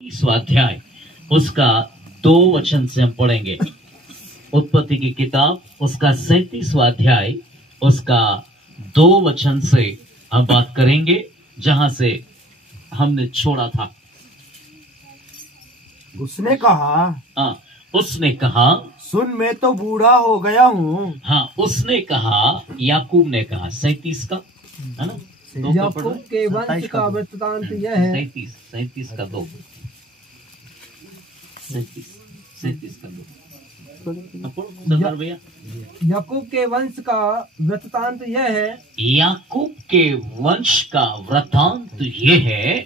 स्वाध्याय उसका 2 वचन से हम पढ़ेंगे। उत्पत्ति की किताब उसका 37वां अध्याय उसका 2 वचन से हम बात करेंगे, जहां से हमने छोड़ा था। उसने कहा सुन, मैं तो बूढ़ा हो गया हूँ। हाँ, उसने कहा, याकूब ने कहा। 37 का है ना, याकूब के वंश का वृत्तांत यह है। 37 का 2, 37 का 2। भैया, याकूब के वंश का वृत्तांत यह है। याकूब के वंश का वृत्तांत ये है।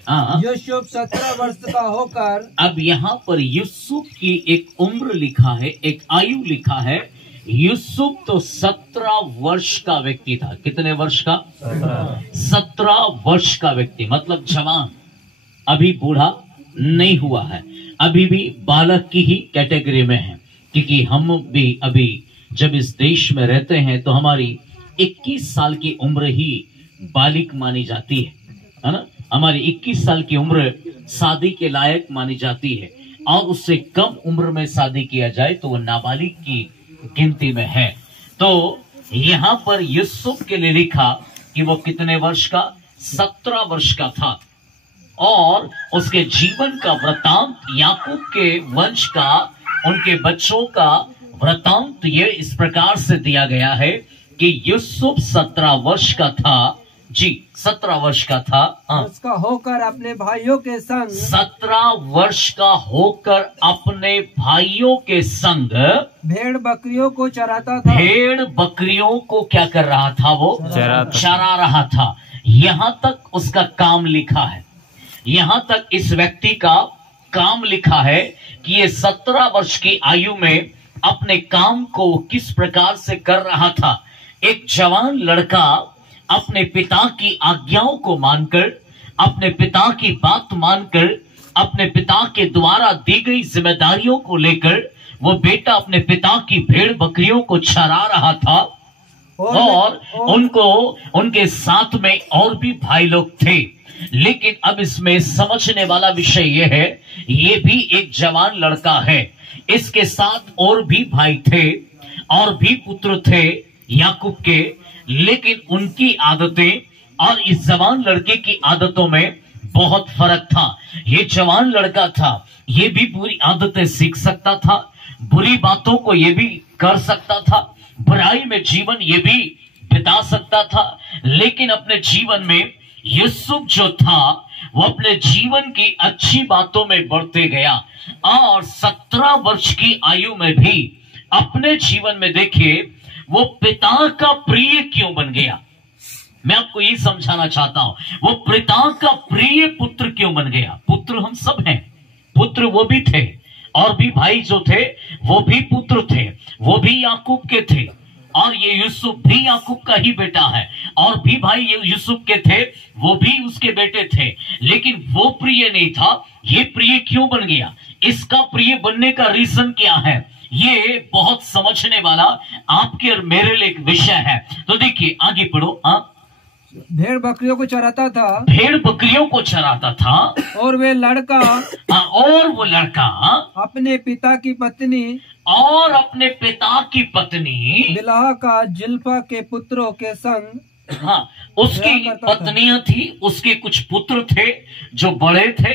यूसुफ 17 वर्ष का होकर, अब यहाँ पर यूसुफ की एक उम्र लिखा है, एक आयु लिखा है। यूसुफ तो 17 वर्ष का व्यक्ति था। कितने वर्ष का? 17 वर्ष का व्यक्ति, मतलब जवान, अभी बूढ़ा नहीं हुआ है, अभी भी बालक की ही कैटेगरी में है। क्योंकि हम भी अभी जब इस देश में रहते हैं तो हमारी 21 साल की उम्र ही बालिक मानी जाती है ना। हमारी 21 साल की उम्र शादी के लायक मानी जाती है, और उससे कम उम्र में शादी किया जाए तो वो नाबालिग की गिनती में है। तो यहाँ पर यूसुफ के लिए लिखा कि वो कितने वर्ष का? 17 वर्ष का था। और उसके जीवन का वृत्तांत, याकूब के वंश का, उनके बच्चों का वृत्तांत ये इस प्रकार से दिया गया है कि यूसुफ 17 वर्ष का था। जी, 17 वर्ष का था। उसका होकर अपने भाइयों के संग, 17 वर्ष का होकर अपने भाइयों के संग भेड़ बकरियों को चराता था। भेड़ बकरियों को क्या कर रहा था? वो चरा रहा था। यहाँ तक उसका काम लिखा है, यहाँ तक इस व्यक्ति का काम लिखा है कि ये 17 वर्ष की आयु में अपने काम को किस प्रकार से कर रहा था। एक जवान लड़का अपने पिता की आज्ञाओं को मानकर, अपने पिता की बात मानकर, अपने पिता के द्वारा दी गई जिम्मेदारियों को लेकर वो बेटा अपने पिता की भेड़ बकरियों को चरा रहा था। और उनको, उनके साथ में और भी भाई लोग थे। लेकिन अब इसमें समझने वाला विषय यह है, ये भी एक जवान लड़का है, इसके साथ और भी भाई थे और भी पुत्र थे याकूब के। लेकिन उनकी आदतें और इस जवान लड़के की आदतों में बहुत फर्क था। ये जवान लड़का था, ये भी बुरी आदतें सीख सकता था, बुरी बातों को ये भी कर सकता था, बुराई में जीवन ये भी बिता सकता था। लेकिन अपने जीवन में यूसुफ जो था वो अपने जीवन की अच्छी बातों में बढ़ते गया, और 17 वर्ष की आयु में भी अपने जीवन में देखिए वो पिता का प्रिय क्यों बन गया। मैं आपको ये समझाना चाहता हूं, वो पिता का प्रिय पुत्र क्यों बन गया। पुत्र हम सब हैं, पुत्र वो भी थे, और भी भाई जो थे वो भी पुत्र थे, वो भी याकूब के थे, और ये यूसुफ भी याकूब का ही बेटा है, और भी भाई ये यूसुफ के थे, वो भी उसके बेटे थे। लेकिन वो प्रिय नहीं था, ये प्रिय क्यों बन गया? इसका प्रिय बनने का रीजन क्या है? ये बहुत समझने वाला आपके और मेरे लिए एक विषय है। तो देखिए, आगे पढ़ो। भेड़ बकरियों को चराता था, भेड़ बकरियों को चराता था, और वो लड़का अपने पिता की पत्नी बिलहा का जिल्फा के पुत्रों के संग, उसकी पत्नियां थी, उसके कुछ पुत्र थे जो बड़े थे,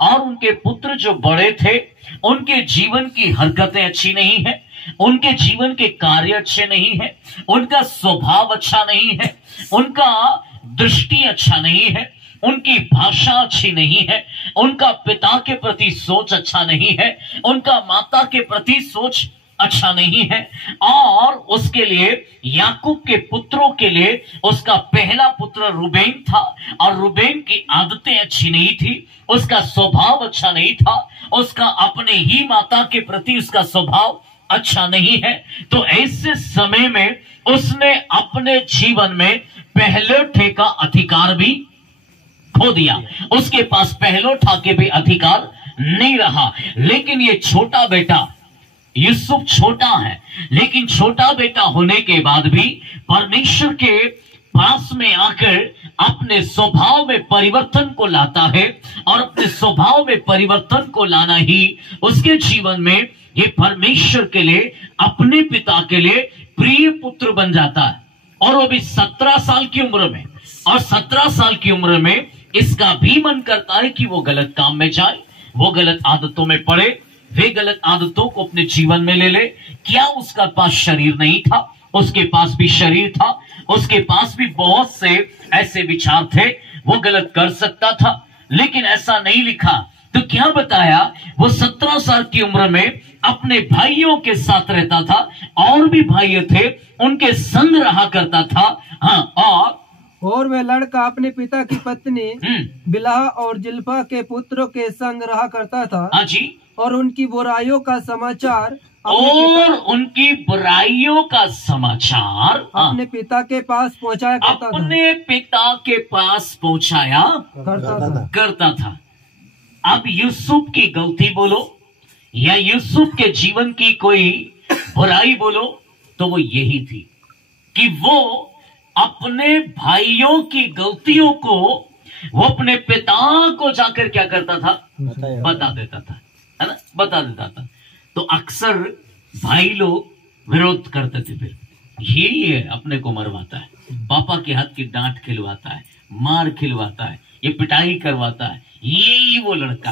और उनके पुत्र जो बड़े थे उनके जीवन की हरकतें अच्छी नहीं है, उनके जीवन के कार्य अच्छे नहीं है, उनका स्वभाव अच्छा नहीं है, उनका दृष्टि अच्छा नहीं है, उनकी भाषा अच्छी नहीं है, उनका पिता के प्रति सोच अच्छा नहीं है, उनका माता के प्रति सोच अच्छा नहीं है। और उसके लिए, याकूब के पुत्रों के लिए, उसका पहला पुत्र रूबेन था, और रूबेन की आदतें अच्छी नहीं थी, उसका स्वभाव अच्छा नहीं था, उसका अपने ही माता के प्रति उसका स्वभाव अच्छा नहीं है। तो ऐसे समय में उसने अपने जीवन में पहलोठे का अधिकार भी खो दिया, उसके पास पहलोठा के भी अधिकार नहीं रहा। लेकिन ये छोटा बेटा यूसुफ छोटा है, लेकिन छोटा बेटा होने के बाद भी परमेश्वर के पास में आकर अपने स्वभाव में परिवर्तन को लाता है, और अपने स्वभाव में परिवर्तन को लाना ही उसके जीवन में ये परमेश्वर के लिए, अपने पिता के लिए प्रिय पुत्र बन जाता है। और वो भी 17 साल की उम्र में, और 17 साल की उम्र में इसका भी मन करता है कि वो गलत काम में जाए, वो गलत आदतों में पड़े, वे गलत आदतों को अपने जीवन में ले ले। क्या उसका पास शरीर नहीं था? उसके पास भी शरीर था, उसके पास भी बहुत से ऐसे विचार थे, वो गलत कर सकता था, लेकिन ऐसा नहीं लिखा। तो क्या बताया? वो 17 साल की उम्र में अपने भाइयों के साथ रहता था, और भी भाई थे, उनके संग रहा करता था। हाँ, और वह लड़का अपने पिता की पत्नी बिलहा और जिल्फा के पुत्रों के संग रहा करता था। हाँ जी। और उनकी बुराइयों का समाचार उनकी बुराइयों का समाचार अपने पिता के पास पहुंचाया करता था। अपने पिता के पास पहुंचाया करता था। अब यूसुफ की गलती बोलो या यूसुफ के जीवन की कोई बुराई बोलो, तो वो यही थी कि वो अपने भाइयों की गलतियों को वो अपने पिता को जाकर क्या करता था? बता देता था, है ना, बता देता था। तो अक्सर भाई लोग विरोध करते थे, फिर यही है, अपने को मरवाता है, पापा के हाथ की डांट खिलवाता है, मार खिलवाता है, ये पिटाई करवाता है, यही वो लड़का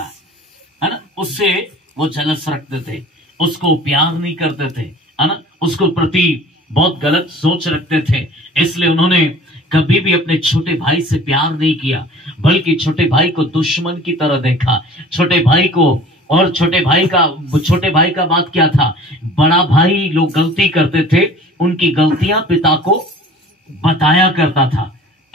है ना। उससे वो जलस रखते थे, उसको प्यार नहीं करते थे, है ना, उसको प्रति बहुत गलत सोच रखते थे। इसलिए उन्होंने कभी भी अपने छोटे भाई से प्यार नहीं किया, बल्कि छोटे भाई को दुश्मन की तरह देखा। छोटे भाई को, और छोटे भाई का बात क्या था? बड़ा भाई लोग गलती करते थे, उनकी गलतियां पिता को बताया करता था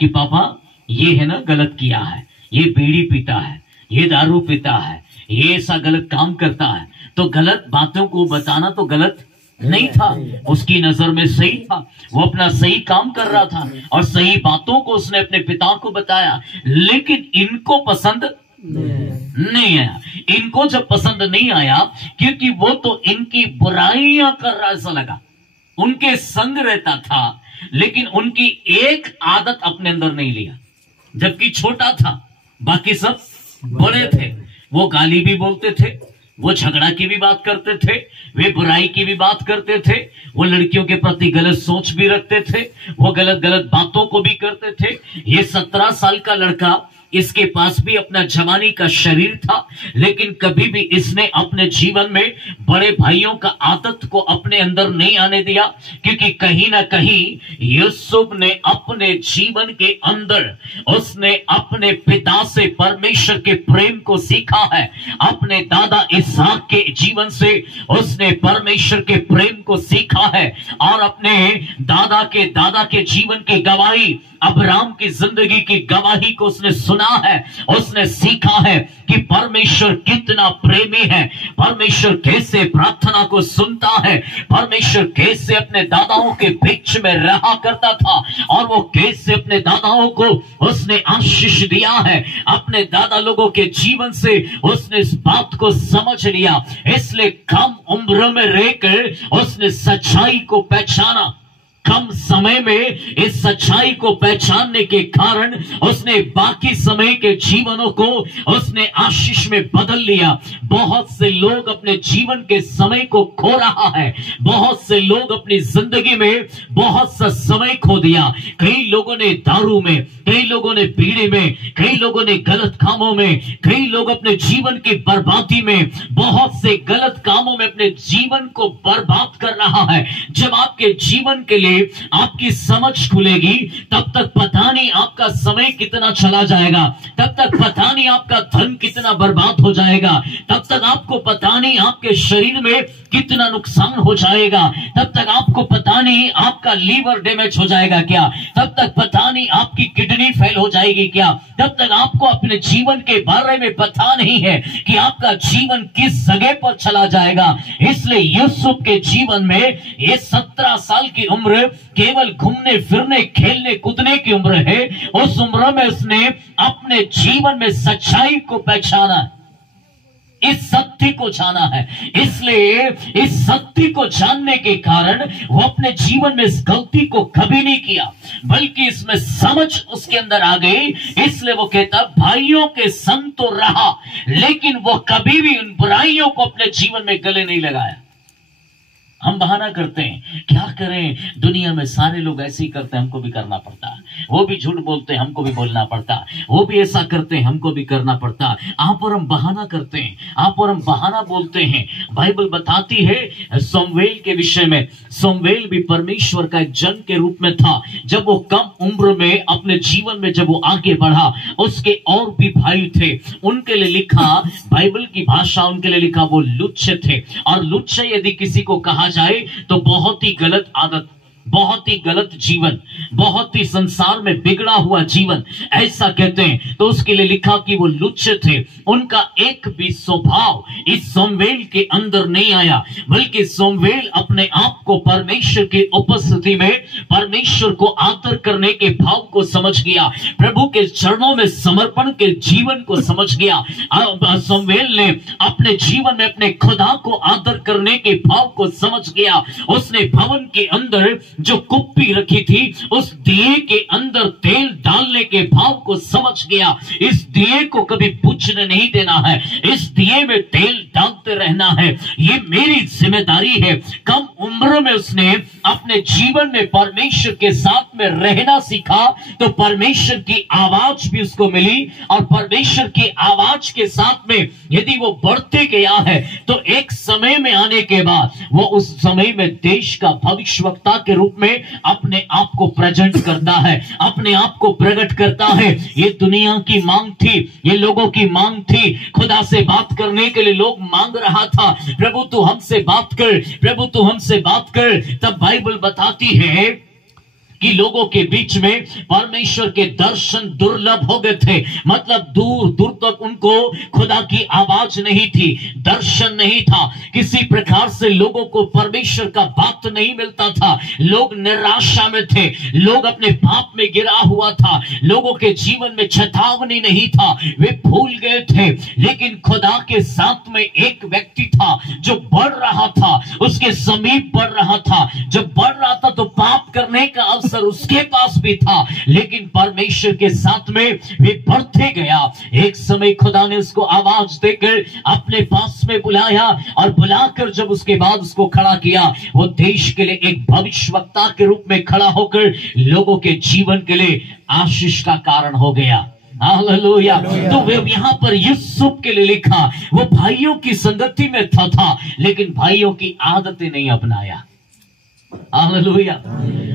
कि पापा ये है ना गलत किया है, ये बीड़ी पीता है, ये दारू पीता है, ये ऐसा गलत काम करता है। तो गलत बातों को बताना तो गलत नहीं था, उसकी नजर में सही था। वो अपना सही काम कर रहा था और सही बातों को उसने अपने पिता को बताया। लेकिन इनको पसंद नहीं आया। इनको जब पसंद नहीं आया, क्योंकि वो तो इनकी बुराइयां कर रहा, ऐसा लगा। उनके संग रहता था, लेकिन उनकी एक आदत अपने अंदर नहीं लिया। जबकि छोटा था, बाकी सब बड़े थे। वो गाली भी बोलते थे, वो झगड़ा की भी बात करते थे, वे बुराई की भी बात करते थे, वो लड़कियों के प्रति गलत सोच भी रखते थे, वो गलत गलत बातों को भी करते थे। ये 17 साल का लड़का, इसके पास भी अपना जवानी का शरीर था, लेकिन कभी भी इसने अपने जीवन में बड़े भाइयों का आदत को अपने अंदर नहीं आने दिया। क्योंकि कहीं ना कहीं यूसुफ ने अपने जीवन के अंदर उसने अपने पिता से परमेश्वर के प्रेम को सीखा है। अपने दादा इसहाक के जीवन से उसने परमेश्वर के प्रेम को सीखा है, और अपने दादा के जीवन की गवाही, अब्राहम की जिंदगी की गवाही को उसने सुना है। उसने सीखा है कि परमेश्वर कितना प्रेमी है, परमेश्वर कैसे प्रार्थना को सुनता है, परमेश्वर कैसे अपने दादाओं के बीच में रहा करता था, और वो कैसे अपने दादाओं को उसने आशीष दिया है। अपने दादा लोगों के जीवन से उसने इस बात को समझ लिया। इसलिए कम उम्र में रहकर उसने सच्चाई को पहचाना। कम समय में इस सच्चाई को पहचानने के कारण उसने बाकी समय के जीवनों को उसने आशीष में बदल लिया। बहुत से लोग अपने जीवन के समय को खो रहा है, बहुत से लोग अपनी जिंदगी में बहुत सा समय खो दिया। कई लोगों ने दारू में, कई लोगों ने बीड़ी में, कई लोगों ने गलत कामों में, कई लोग अपने जीवन की बर्बादी में, बहुत से गलत कामों में अपने जीवन को बर्बाद कर रहा है। जब आपके जीवन के लिए आपकी समझ खुलेगी, तब तक पता नहीं आपका समय कितना चला जाएगा, तब तक पता नहीं आपका धन कितना बर्बाद हो जाएगा, तब तक आपको पता नहीं आपके शरीर में कितना नुकसान हो जाएगा, तब तक आपको पता नहीं आपका लीवर डैमेज हो जाएगा क्या, तब तक पता नहीं आपकी किडनी फेल हो जाएगी क्या, तब तक आपको अपने जीवन के बारे में पता नहीं है कि आपका जीवन किस जगह पर चला जाएगा। इसलिए यूसुफ के जीवन में ये 17 साल की उम्र केवल घूमने फिरने, खेलने कूदने की उम्र है। उस उम्र में उसने अपने जीवन में सच्चाई को पहचाना, इस सत्य को जाना है। इसलिए इस सत्य को जानने के कारण वो अपने जीवन में इस गलती को कभी नहीं किया, बल्कि इसमें समझ उसके अंदर आ गई। इसलिए वो कहता भाइयों के संग तो रहा, लेकिन वो कभी भी उन बुराइयों को अपने जीवन में गले नहीं लगाया। हम बहाना करते हैं, क्या करें, दुनिया में सारे लोग ऐसे ही करते हैं, हमको भी करना पड़ता है। वो भी झूठ बोलते हैं, हमको भी बोलना पड़ता है। वो भी ऐसा करते हैं, हमको भी करना पड़ता है। आप और हम बहाना करते हैं, आप और हम बहाना बोलते हैं। बाइबल बताती है सोमवेल के विषय में, सोमवेल भी परमेश्वर का एक जन के रूप में था। जब वो कम उम्र में अपने जीवन में जब वो आगे बढ़ा, उसके और भी भाई थे, उनके लिए लिखा, बाइबल की भाषा उनके लिए लिखा, वो लुच्चे थे। और लुच्चे यदि किसी को कहा जाए तो बहुत ही गलत आदत, बहुत ही गलत जीवन, बहुत ही संसार में बिगड़ा हुआ जीवन, ऐसा कहते हैं। तो उसके लिए लिखा कि वो लुच्चे थे, उनका एक भी स्वभाव इस सोमवेल के अंदर नहीं आया, बल्कि सोमवेल अपने आप को परमेश्वर की उपस्थिति में परमेश्वर को आदर करने के भाव को समझ गया, प्रभु के चरणों में समर्पण के जीवन को समझ गया। सोमवेल ने अपने जीवन में अपने खुदा को आदर करने के भाव को समझ गया। उसने भवन के अंदर जो कुप्पी रखी थी, उस दिए के अंदर तेल डालने के भाव को समझ गया। इस दिए को कभी बुझने नहीं देना है, इस दिए में तेल डालते रहना है, ये मेरी जिम्मेदारी है। कम उम्र में उसने अपने जीवन में परमेश्वर के साथ में रहना सीखा, तो परमेश्वर की आवाज भी उसको मिली। और परमेश्वर की आवाज के साथ में यदि वो बढ़ते गया है, तो एक समय में आने के बाद वो उस समय में देश का भविष्यवक्ता के रूप में अपने आप को प्रेजेंट करता है, अपने आप को प्रकट करता है। ये दुनिया की मांग थी, ये लोगों की मांग थी। खुदा से बात करने के लिए लोग मांग रहा था, प्रभु तू हमसे बात कर, प्रभु तू हमसे बात कर। तब बाइबल बताती है कि लोगों के बीच में परमेश्वर के दर्शन दुर्लभ हो गए थे। मतलब दूर दूर तक उनको खुदा की आवाज नहीं थी, दर्शन नहीं था, किसी प्रकार से लोगों को परमेश्वर का बात नहीं मिलता था। लोग निराशा में थे, लोग अपने पाप में गिरा हुआ था, लोगों के जीवन में चेतावनी नहीं था, वे भूल गए थे। लेकिन खुदा के साथ में एक व्यक्ति था जो बढ़ रहा था, उसके समीप बढ़ रहा था। जब बढ़ रहा था तो पाप करने का अवसर उसके पास भी था, लेकिन परमेश्वर के साथ में वे बढ़ते गया। एक समय खुदा ने उसको आवाज देकर अपने पास में बुलाया, और बुलाकर जब उसके बाद उसको खड़ा किया, वो देश के लिए एक भविष्यवक्ता के रूप में खड़ा होकर लोगों के जीवन के लिए आशीष का कारण हो गया। हालेलुया। तो वे यहाँ पर यूसुफ के लिए लिखा, वो भाइयों की संगति में था, लेकिन भाइयों की आदतें नहीं अपनाया। हालेलुया।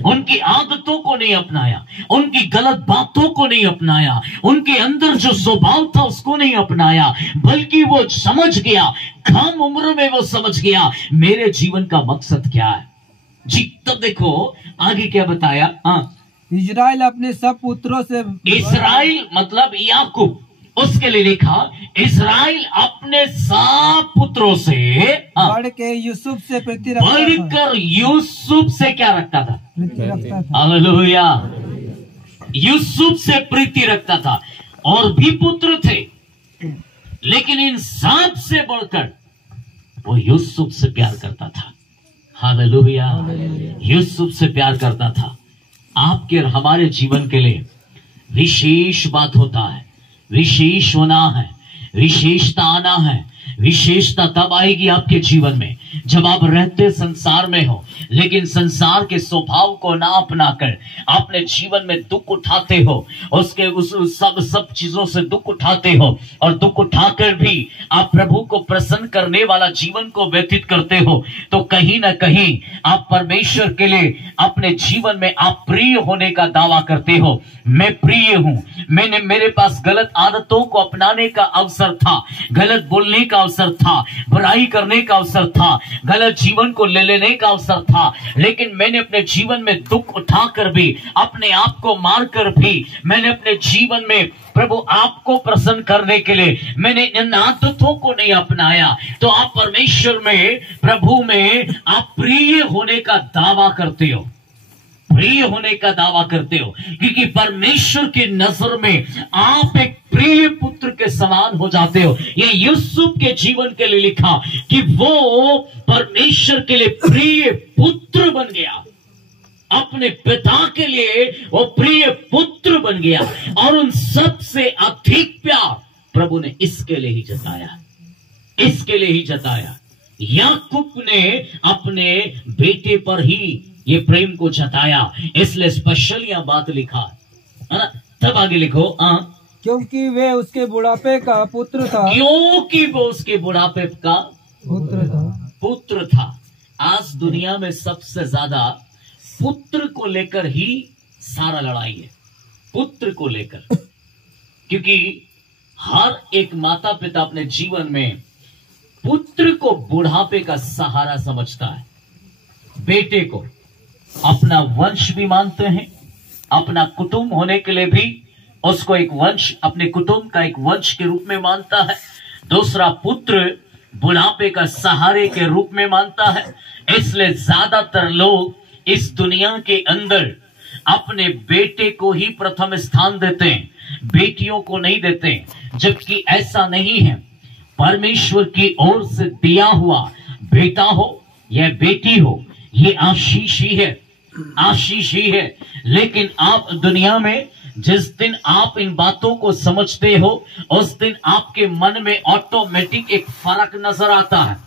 उनकी आदतों को नहीं अपनाया, उनकी गलत बातों को नहीं अपनाया, उनके अंदर जो स्वभाव था उसको नहीं अपनाया, बल्कि वो समझ गया, कम उम्र में वो समझ गया मेरे जीवन का मकसद क्या है जी। तब देखो आगे क्या बताया। हाँ, इजराइल अपने सब पुत्रों से, इस्राइल मतलब याकूब, उसके लिए लिखा इस्राइल अपने सब पुत्रों से बढ़ के यूसुफ से प्रीति रखता था। बढ़कर यूसुफ से क्या रखता था? प्रीति रखता था। हालेलुया। यूसुफ से प्रीति रखता था। और भी पुत्र थे, लेकिन इन सब से बढ़कर वो यूसुफ से प्यार करता था। हालेलुया। यूसुफ से प्यार करता था। आपके और हमारे जीवन के लिए विशेष बात होता है, विशेष होना है, विशेषता आना है। विशेषता तब आएगी आपके जीवन में जब आप रहते संसार में हो, लेकिन संसार के स्वभाव को ना अपनाकर अपने जीवन में दुख उठाते हो, उसके उस सब चीजों से दुख उठाते हो, और दुख उठाकर भी आप प्रभु को प्रसन्न करने वाला जीवन को व्यतीत करते हो, तो कहीं ना कहीं आप परमेश्वर के लिए अपने जीवन में आप प्रिय होने का दावा करते हो। मैं प्रिय हूं, मेरे पास गलत आदतों को अपनाने का अवसर था, गलत बोलने का अवसर था, बुराई करने का अवसर था, गलत जीवन को ले लेने का अवसर था, लेकिन मैंने अपने जीवन में दुख उठाकर भी, अपने आप को मारकर भी, मैंने अपने जीवन में प्रभु आपको प्रसन्न करने के लिए मैंने इन आदतों को नहीं अपनाया। तो आप परमेश्वर में, प्रभु में आप प्रिय होने का दावा करते हो। प्रिय होने का दावा करते हो, क्योंकि परमेश्वर की नजर में आप एक प्रिय पुत्र के समान हो जाते हो। ये यूसुफ के जीवन के लिए लिखा कि वो परमेश्वर के लिए प्रिय पुत्र बन गया, अपने पिता के लिए वो प्रिय पुत्र बन गया। और उन सबसे अधिक प्यार प्रभु ने इसके लिए ही जताया, इसके लिए ही जताया। याकूब ने अपने बेटे पर ही ये प्रेम को जताया, इसलिए स्पेशल यह बात लिखा है ना। तब आगे लिखो, क्योंकि वे उसके बुढ़ापे का पुत्र था, क्योंकि वो उसके बुढ़ापे का पुत्र था। आज दुनिया में सबसे ज्यादा पुत्र को लेकर ही सारा लड़ाई है, पुत्र को लेकर, क्योंकि हर एक माता पिता अपने जीवन में पुत्र को बुढ़ापे का सहारा समझता है। बेटे को अपना वंश भी मानते हैं, अपना कुटुंब होने के लिए भी उसको एक वंश, अपने कुटुंब का एक वंश के रूप में मानता है। दूसरा, पुत्र बुढ़ापे का सहारे के रूप में मानता है। इसलिए ज्यादातर लोग इस दुनिया के अंदर अपने बेटे को ही प्रथम स्थान देते हैं, बेटियों को नहीं देते, जबकि ऐसा नहीं है। परमेश्वर की ओर से दिया हुआ बेटा हो या बेटी हो, ये आशीष ही है, आशीष ही है। लेकिन आप दुनिया में जिस दिन आप इन बातों को समझते हो, उस दिन आपके मन में ऑटोमेटिक एक फर्क नजर आता है,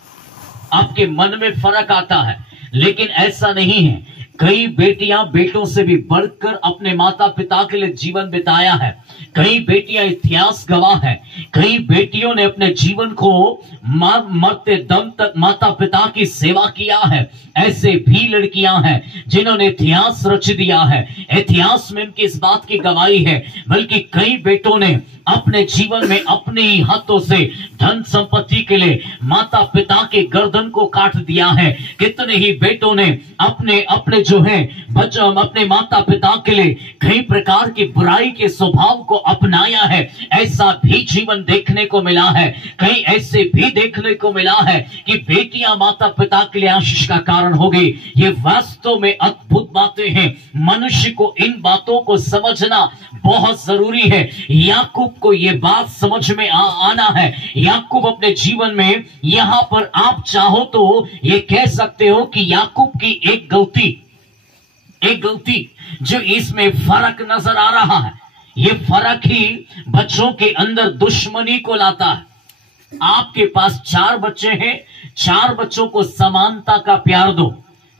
आपके मन में फर्क आता है। लेकिन ऐसा नहीं है। कई बेटियां बेटों से भी बढ़कर अपने माता पिता के लिए जीवन बिताया है। कई बेटियां इतिहास गवाह है। कई बेटियों ने अपने जीवन को मरते दम तक माता पिता की सेवा किया है। ऐसे भी लड़कियां हैं जिन्होंने इतिहास रच दिया है, इतिहास में उनकी इस बात की गवाही है। बल्कि कई बेटों ने अपने जीवन में अपने ही हाथों से धन संपत्ति के लिए माता पिता के गर्दन को काट दिया है। कितने ही बेटों ने अपने जो है बच्चों, अपने माता पिता के लिए कई प्रकार की बुराई के स्वभाव को अपनाया है। ऐसा भी जीवन देखने को मिला है। कई ऐसे भी देखने को मिला है कि बेटियां माता पिता के लिए आशीष का कारण हो गई। ये वास्तव में अद्भुत बातें हैं। मनुष्य को इन बातों को समझना बहुत जरूरी है। याकूब को ये बात समझ में आना है। याकूब अपने जीवन में यहां पर आप चाहो तो ये कह सकते हो कि याकूब की एक गलती जो इसमें फर्क नजर आ रहा है, ये फर्क ही बच्चों के अंदर दुश्मनी को लाता है। आपके पास 4 बच्चे हैं, 4 बच्चों को समानता का प्यार दो।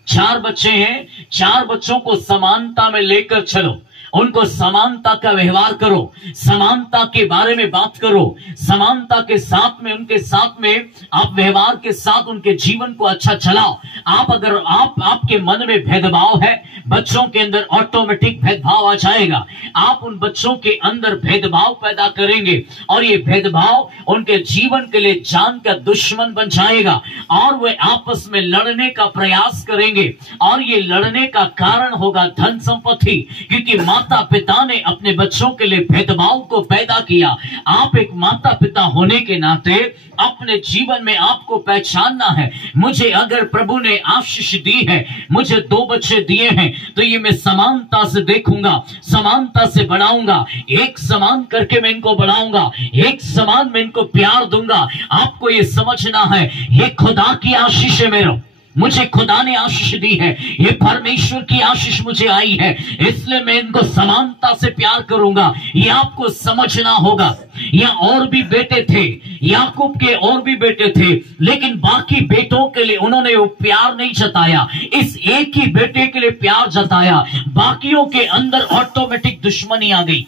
4 बच्चे हैं, 4 बच्चों को समानता में लेकर चलो, उनको समानता का व्यवहार करो, समानता के बारे में बात करो, समानता के साथ में उनके साथ में आप व्यवहार के साथ उनके जीवन को अच्छा चलाओ। अगर आपके मन में भेदभाव है, बच्चों के अंदर ऑटोमेटिक भेदभाव आ जाएगा। आप उन बच्चों के अंदर भेदभाव पैदा करेंगे और ये भेदभाव उनके जीवन के लिए जान का दुश्मन बन जाएगा और वे आपस में लड़ने का प्रयास करेंगे और ये लड़ने का कारण होगा धन संपत्ति, क्योंकि माता पिता ने अपने बच्चों के लिए भेदभाव को पैदा किया। आप एक माता पिता होने के नाते अपने जीवन में आपको पहचानना है, मुझे अगर प्रभु ने आशीष दी है, मुझे 2 बच्चे दिए हैं, तो ये मैं समानता से देखूंगा, समानता से बढ़ाऊंगा, एक समान करके मैं इनको बढ़ाऊंगा, एक समान मैं इनको प्यार दूंगा। आपको ये समझना है, ये खुदा की आशीष है मेरा, मुझे खुदा ने आशीष दी है, ये परमेश्वर की आशीष मुझे आई है, इसलिए मैं इनको समानता से प्यार करूंगा। ये आपको समझना होगा। यहाँ और भी बेटे थे, याकूब के और भी बेटे थे, लेकिन बाकी बेटों के लिए उन्होंने वो प्यार नहीं जताया, इस एक ही बेटे के लिए प्यार जताया। बाकियों के अंदर ऑटोमेटिक दुश्मनी आ गई।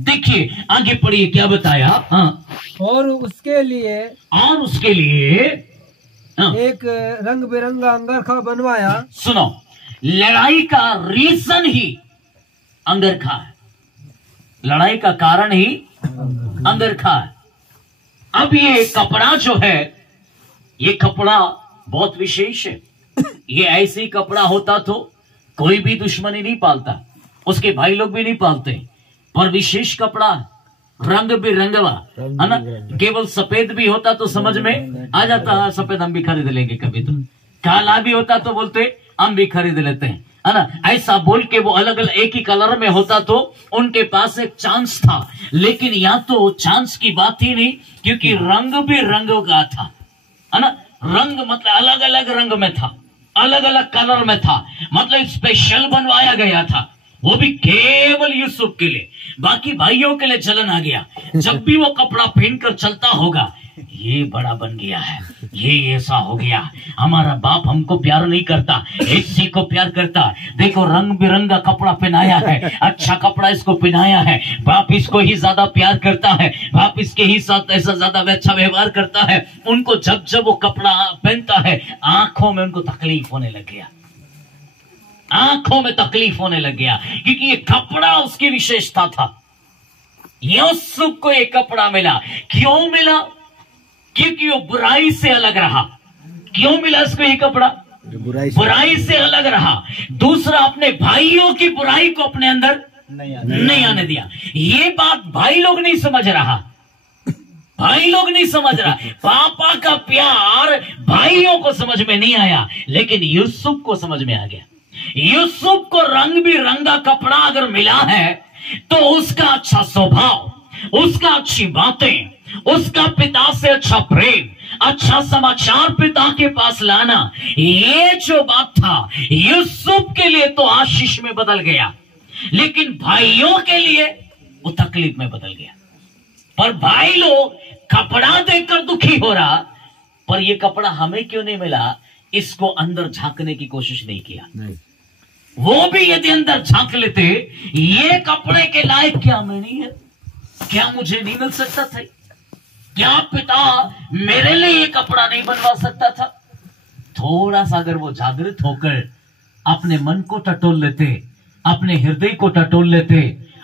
देखिए आगे पढ़िए क्या बताया। और उसके लिए एक रंग बिरंगा अंगरखा बनवाया। सुनो, लड़ाई का रीजन ही अंगरखा है, लड़ाई का कारण ही अंगरखा है। अब ये कपड़ा जो है, ये कपड़ा बहुत विशेष है। ये ऐसे ही कपड़ा होता तो कोई भी दुश्मनी नहीं पालता, उसके भाई लोग भी नहीं पालते, पर विशेष कपड़ा, रंग बिरंगवा है ना। केवल सफेद भी होता तो समझ में आ जाता, सफेद हम भी खरीद लेंगे कभी, तो काला भी होता तो बोलते हम भी खरीद लेते हैं। है ना, ऐसा बोल के वो अलग अलग एक ही कलर में होता तो उनके पास एक चांस था, लेकिन यहाँ तो चांस की बात ही नहीं, क्योंकि रंग भी रंगों का था, है ना। रंग मतलब अलग अलग रंग में था, अलग अलग कलर में था, मतलब स्पेशल बनवाया गया था, वो भी केवल यूसुफ के लिए। बाकी भाइयों के लिए जलन आ गया। जब भी वो कपड़ा पहनकर चलता होगा, ये बड़ा बन गया है, ये ऐसा हो गया, हमारा बाप हमको प्यार नहीं करता, इसी को प्यार करता। देखो रंग बिरंगा कपड़ा पहनाया है, अच्छा कपड़ा इसको पहनाया है, बाप इसको ही ज्यादा प्यार करता है, बाप इसके ही साथ ऐसा ज्यादा अच्छा व्यवहार करता है। उनको जब जब वो कपड़ा पहनता है, आंखों में उनको तकलीफ होने लग गया, आंखों में तकलीफ होने लग गया, क्योंकि ये कपड़ा उसकी विशेषता था। यूसुफ को ये कपड़ा मिला, क्यों मिला? क्योंकि वो बुराई से अलग रहा। क्यों मिला इसको ये कपड़ा? बुराई से अलग रहा। दूसरा, अपने भाइयों की बुराई को अपने अंदर नहीं आने दिया। ये बात भाई लोग नहीं समझ रहा, भाई लोग नहीं समझ रहा। पापा का प्यार भाइयों को समझ में नहीं आया, लेकिन यूसुफ को समझ में आ गया। यूसुफ को रंग बिरंगा कपड़ा अगर मिला है, तो उसका अच्छा स्वभाव, उसका अच्छी बातें, उसका पिता से अच्छा प्रेम, अच्छा समाचार पिता के पास लाना, ये जो बात था यूसुफ के लिए तो आशीष में बदल गया, लेकिन भाइयों के लिए वो तकलीफ में बदल गया। पर भाई लोग कपड़ा देखकर दुखी हो रहा, पर ये कपड़ा हमें क्यों नहीं मिला, इसको अंदर झांकने की कोशिश नहीं किया। नहीं। वो भी यदि अंदर झांक लेते, ये कपड़े के लायक क्या मैं नहीं है, क्या मुझे नहीं मिल सकता था, क्या पिता मेरे लिए ये कपड़ा नहीं बनवा सकता था? थोड़ा सा अगर वो जागृत होकर अपने मन को टटोल लेते, अपने हृदय को टटोल लेते,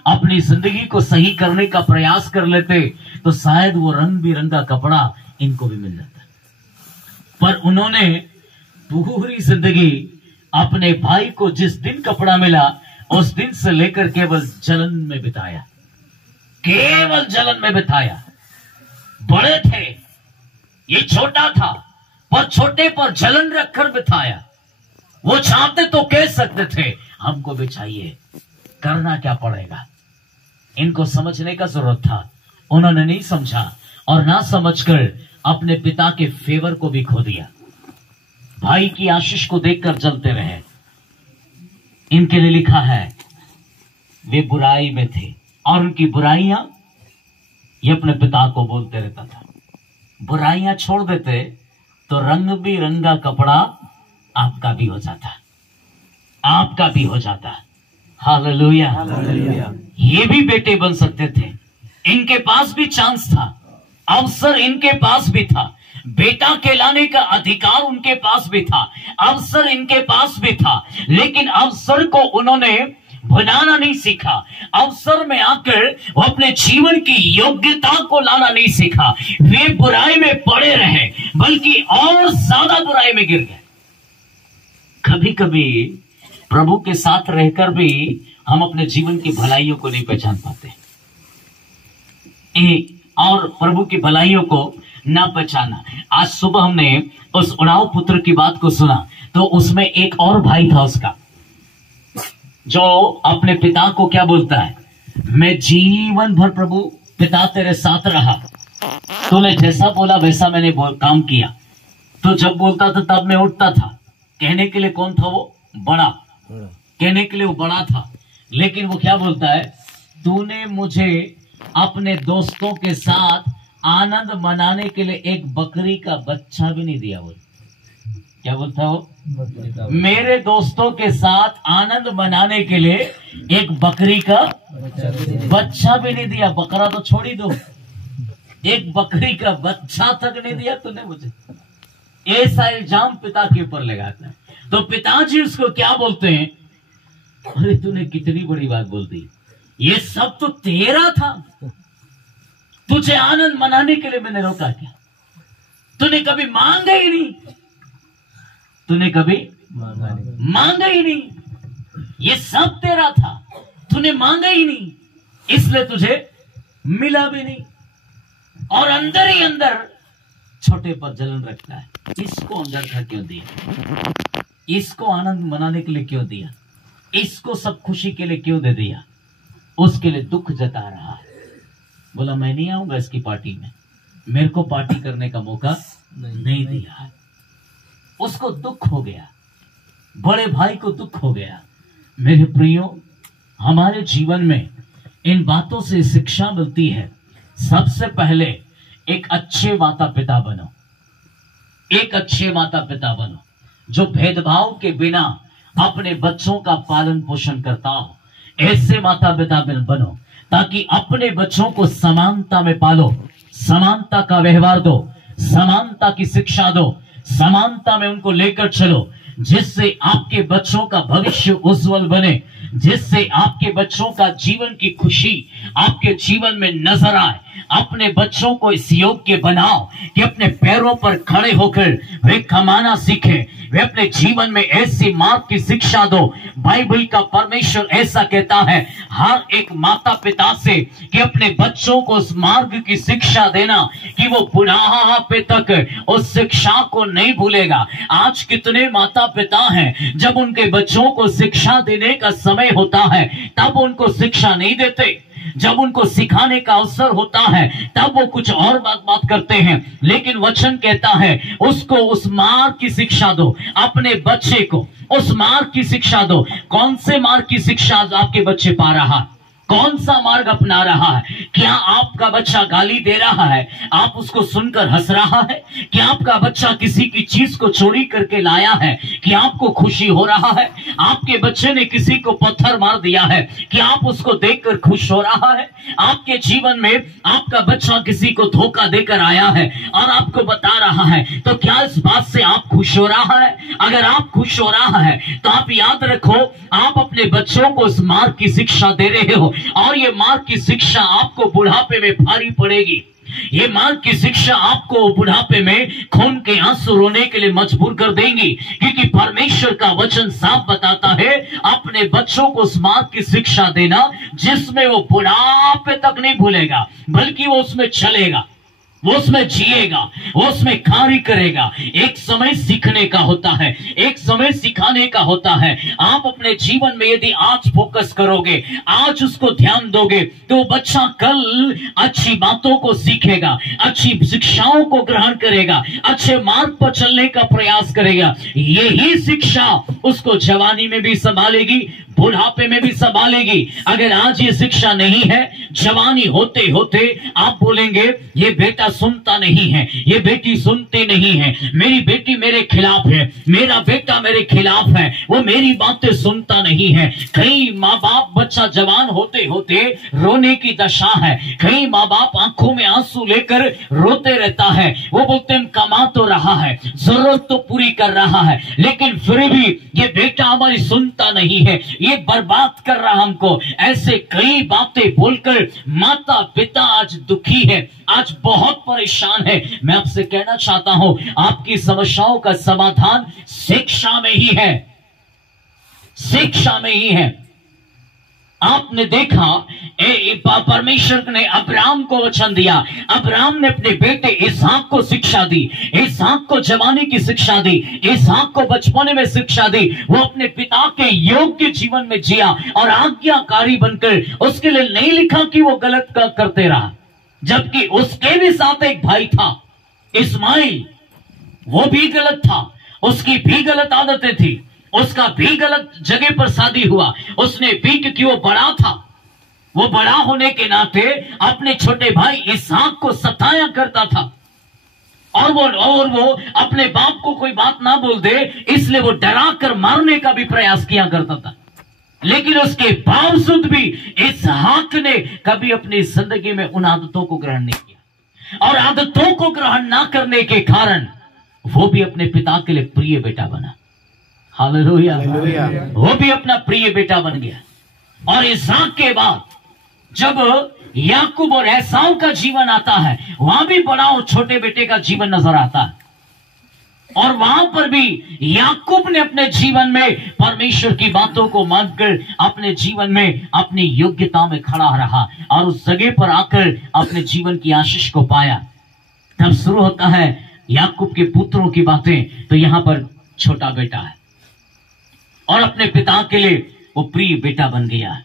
अपनी जिंदगी को सही करने का प्रयास कर लेते, तो शायद वो रंग बिरंगा कपड़ा इनको भी मिल जाता। पर उन्होंने पूरी जिंदगी अपने भाई को जिस दिन कपड़ा मिला, उस दिन से लेकर केवल जलन में बिताया, केवल जलन में बिताया। बड़े थे, ये छोटा था, पर छोटे पर जलन रखकर बिताया। वो चाहते तो कह सकते थे हमको भी चाहिए, करना क्या पड़ेगा। इनको समझने का जरूरत था, उन्होंने नहीं समझा, और ना समझकर अपने पिता के फेवर को भी खो दिया। भाई की आशीष को देखकर जलते रहे। इनके लिए लिखा है, वे बुराई में थे, और उनकी बुराइयां, ये अपने पिता को बोलते रहता था। बुराइयां छोड़ देते तो रंग बिरंगा कपड़ा आपका भी हो जाता, आपका भी हो जाता। हालेलुया। ये भी बेटे बन सकते थे, इनके पास भी चांस था, अवसर इनके पास भी था, बेटा कहलाने का अधिकार उनके पास भी था, अवसर इनके पास भी था, लेकिन अवसर को उन्होंने बनाना नहीं सीखा। अवसर में आकर वो अपने जीवन की योग्यता को लाना नहीं सीखा। वे बुराई में पड़े रहे, बल्कि और ज्यादा बुराई में गिर गए। कभी कभी प्रभु के साथ रहकर भी हम अपने जीवन की भलाइयों को नहीं पहचान पाते, और प्रभु की भलाइयों को ना पहचाना। आज सुबह हमने उस उड़ाव पुत्र की बात को सुना, तो उसमें एक और भाई था उसका, जो अपने पिता को क्या बोलता है, मैं जीवन भर प्रभु पिता तेरे साथ रहा, तूने जैसा बोला वैसा मैंने काम किया। तो जब बोलता था तब मैं उठता था। कहने के लिए कौन था वो? बड़ा। कहने के लिए वो बड़ा था, लेकिन वो क्या बोलता है, तूने मुझे अपने दोस्तों के साथ आनंद मनाने के लिए एक बकरी का बच्चा भी नहीं दिया। वो क्या बोलता हो, मेरे दोस्तों के साथ आनंद मनाने के लिए एक बकरी का बच्चा भी नहीं दिया। बकरा तो छोड़ ही दो, एक बकरी का बच्चा तक नहीं दिया तूने मुझे। ऐसा इल्जाम पिता के ऊपर लगाता है। तो पिताजी उसको क्या बोलते हैं, अरे तूने कितनी बड़ी बात बोल दी, ये सब तो तेरा था, तुझे आनंद मनाने के लिए मैंने रोका क्या? तूने कभी मांगा ही नहीं, तूने कभी मांगा ही नहीं, ये सब तेरा था, तूने मांगा ही नहीं, इसलिए तुझे मिला भी नहीं। और अंदर ही अंदर छोटे पर जलन रखता है। इसको अंदर का क्यों दिया, इसको आनंद मनाने के लिए क्यों दिया? इसको सब खुशी के लिए क्यों दे दिया? उसके लिए दुख जता रहा है। बोला मैं नहीं आऊंगा इसकी पार्टी में, मेरे को पार्टी करने का मौका नहीं दिया है। उसको दुख हो गया, बड़े भाई को दुख हो गया। मेरे प्रियो, हमारे जीवन में इन बातों से शिक्षा मिलती है। सबसे पहले एक अच्छे माता पिता बनो, एक अच्छे माता पिता बनो जो भेदभाव के बिना अपने बच्चों का पालन पोषण करता हो। ऐसे माता पिता बनो ताकि अपने बच्चों को समानता में पालो, समानता का व्यवहार दो, समानता की शिक्षा दो, समानता में उनको लेकर चलो, जिससे आपके बच्चों का भविष्य उज्जवल बने, जिससे आपके बच्चों का जीवन की खुशी आपके जीवन में नजर आए। अपने बच्चों को इस योग्य बनाओ कि अपने पैरों पर खड़े होकर वे कमाना सीखें। वे अपने जीवन में ऐसी मार्ग की शिक्षा दो। बाइबल का परमेश्वर ऐसा कहता है हर एक माता पिता से कि अपने बच्चों को उस मार्ग की शिक्षा देना कि वो बुढ़ापे तक उस शिक्षा को नहीं भूलेगा। आज कितने माता पिता हैं जब उनके बच्चों को शिक्षा देने का समय होता है तब उनको शिक्षा नहीं देते, जब उनको सिखाने का अवसर होता है तब वो कुछ और बात करते हैं। लेकिन वचन कहता है उसको उस मार्ग की शिक्षा दो, अपने बच्चे को उस मार्ग की शिक्षा दो। कौन से मार्ग की शिक्षा आपके बच्चे पा रहा है? कौन सा मार्ग अपना रहा है? क्या आपका बच्चा गाली दे रहा है, आप उसको सुनकर हंस रहा है? क्या आपका बच्चा किसी की चीज को चोरी करके लाया है कि आपको खुशी हो रहा है? आपके बच्चे ने किसी को पत्थर मार दिया है कि आप उसको देखकर खुश हो रहा है? आपके जीवन में आपका बच्चा किसी को धोखा देकर आया है और आपको बता रहा है, तो क्या इस बात से आप खुश हो रहा है? अगर आप खुश हो रहा है तो आप याद रखो आप अपने बच्चों को इस मार्ग की शिक्षा दे रहे हो और ये मार्ग की शिक्षा आपको बुढ़ापे में भारी पड़ेगी। ये मार्ग की शिक्षा आपको बुढ़ापे में खून के आंसू रोने के लिए मजबूर कर देंगी, क्योंकि परमेश्वर का वचन साफ बताता है अपने बच्चों को उस मार्ग की शिक्षा देना जिसमें वो बुढ़ापे तक नहीं भूलेगा, बल्कि वो उसमें चलेगा, वो उसमें जिएगा, वो उसमें कार्य करेगा। एक समय सीखने का होता है, एक समय सिखाने का होता है। आप अपने जीवन में यदि आज फोकस करोगे, आज उसको ध्यान दोगे, तो बच्चा कल अच्छी बातों को सीखेगा, अच्छी शिक्षाओं को ग्रहण करेगा, अच्छे मार्ग पर चलने का प्रयास करेगा। यही शिक्षा उसको जवानी में भी संभालेगी, बुढ़ापे में भी संभालेगी। अगर आज ये शिक्षा नहीं है, जवानी होते होते आप बोलेंगे ये बेटा सुनता नहीं है, ये बेटी सुनती नहीं है, मेरी बेटी मेरे खिलाफ है, मेरा बेटा मेरे खिलाफ है, वो मेरी बातें सुनता नहीं है। कई माँ बाप बच्चा जवान होते होते रोने की दशा है, कई माँ बाप आंखों में आंसू लेकर रोते रहता है। वो बोलते हैं कमा तो रहा है, जरूरत तो पूरी कर रहा है, लेकिन फिर भी ये बेटा हमारी सुनता नहीं है, ये बर्बाद कर रहा हमको। ऐसे कई बातें बोलकर माता पिता आज दुखी है, आज बहुत परेशान है। मैं आपसे कहना चाहता हूं आपकी समस्याओं का समाधान शिक्षा में ही है, शिक्षा में ही है। आपने देखा परमेश्वर ने अब्राहम को वचन दिया, अब्राहम ने अपने बेटे इसहाक को शिक्षा दी, इसहाक को जवानी की शिक्षा दी, इसहाक को बचपने में शिक्षा दी। वो अपने पिता के योग्य जीवन में जिया और आज्ञाकारी बनकर, उसके लिए नहीं लिखा कि वो गलत करते रहा, जबकि उसके भी साथ एक भाई था इस्माइल, वो भी गलत था, उसकी भी गलत आदतें थी, उसका भी गलत जगह पर शादी हुआ, उसने भी, क्योंकि वो बड़ा था, वो बड़ा होने के नाते अपने छोटे भाई इसहाक को सताया करता था और वो अपने बाप को कोई बात ना बोल दे इसलिए वो डरा कर मारने का भी प्रयास किया करता था। लेकिन उसके बावजूद भी इसहाक ने कभी अपनी जिंदगी में उन आदतों को ग्रहण नहीं किया और आदतों को ग्रहण ना करने के कारण वो भी अपने पिता के लिए प्रिय बेटा बना। हालेलुया। वो भी अपना प्रिय बेटा बन गया। और इसहाक के बाद जब याकूब और एसाव का जीवन आता है, वहां भी बड़ा और छोटे बेटे का जीवन नजर आता है और वहां पर भी याकूब ने अपने जीवन में परमेश्वर की बातों को मानकर अपने जीवन में अपनी योग्यता में खड़ा रहा और उस जगह पर आकर अपने जीवन की आशीष को पाया। तब शुरू होता है याकूब के पुत्रों की बातें। तो यहां पर छोटा बेटा है और अपने पिता के लिए वो प्रिय बेटा बन गया है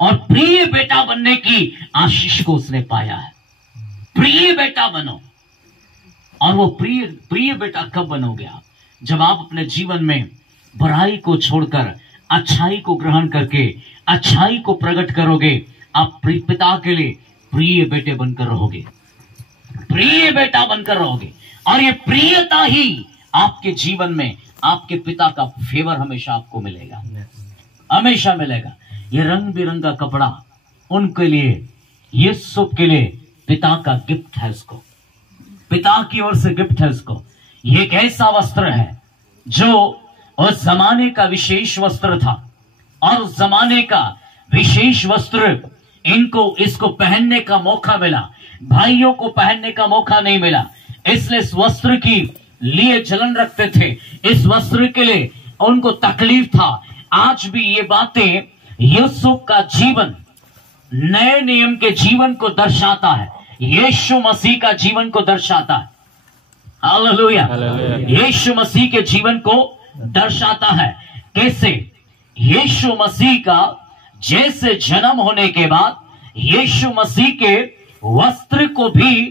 और प्रिय बेटा बनने की आशीष को उसने पाया है। प्रिय बेटा बनो। और वो प्रिय बेटा कब बनोगे आप? जब आप अपने जीवन में बुराई को छोड़कर अच्छाई को ग्रहण करके अच्छाई को प्रकट करोगे। आप पिता के लिए प्रिय बेटे बनकर रहोगे, प्रिय बेटा बनकर रहोगे। और ये प्रियता ही आपके जीवन में आपके पिता का फेवर हमेशा आपको मिलेगा, हमेशा मिलेगा। ये रंग बिरंगा कपड़ा उनके लिए, यीशु के लिए पिता का गिफ्ट है, उसको पिता की ओर से गिफ्ट है उसको। ये एक ऐसा वस्त्र है जो उस जमाने का विशेष वस्त्र था और उस जमाने का विशेष वस्त्र इसको पहनने का मौका मिला, भाइयों को पहनने का मौका नहीं मिला, इसलिए इस वस्त्र की लिए जलन रखते थे। इस वस्त्र के लिए उनको तकलीफ था। आज भी ये बातें यूसुफ का जीवन नए नियम के जीवन को दर्शाता है, यीशु मसीह का जीवन को दर्शाता है। हालेलुया। यीशु मसीह के जीवन को दर्शाता है। कैसे? यीशु मसीह का जैसे जन्म होने के बाद यीशु मसीह के वस्त्र को भी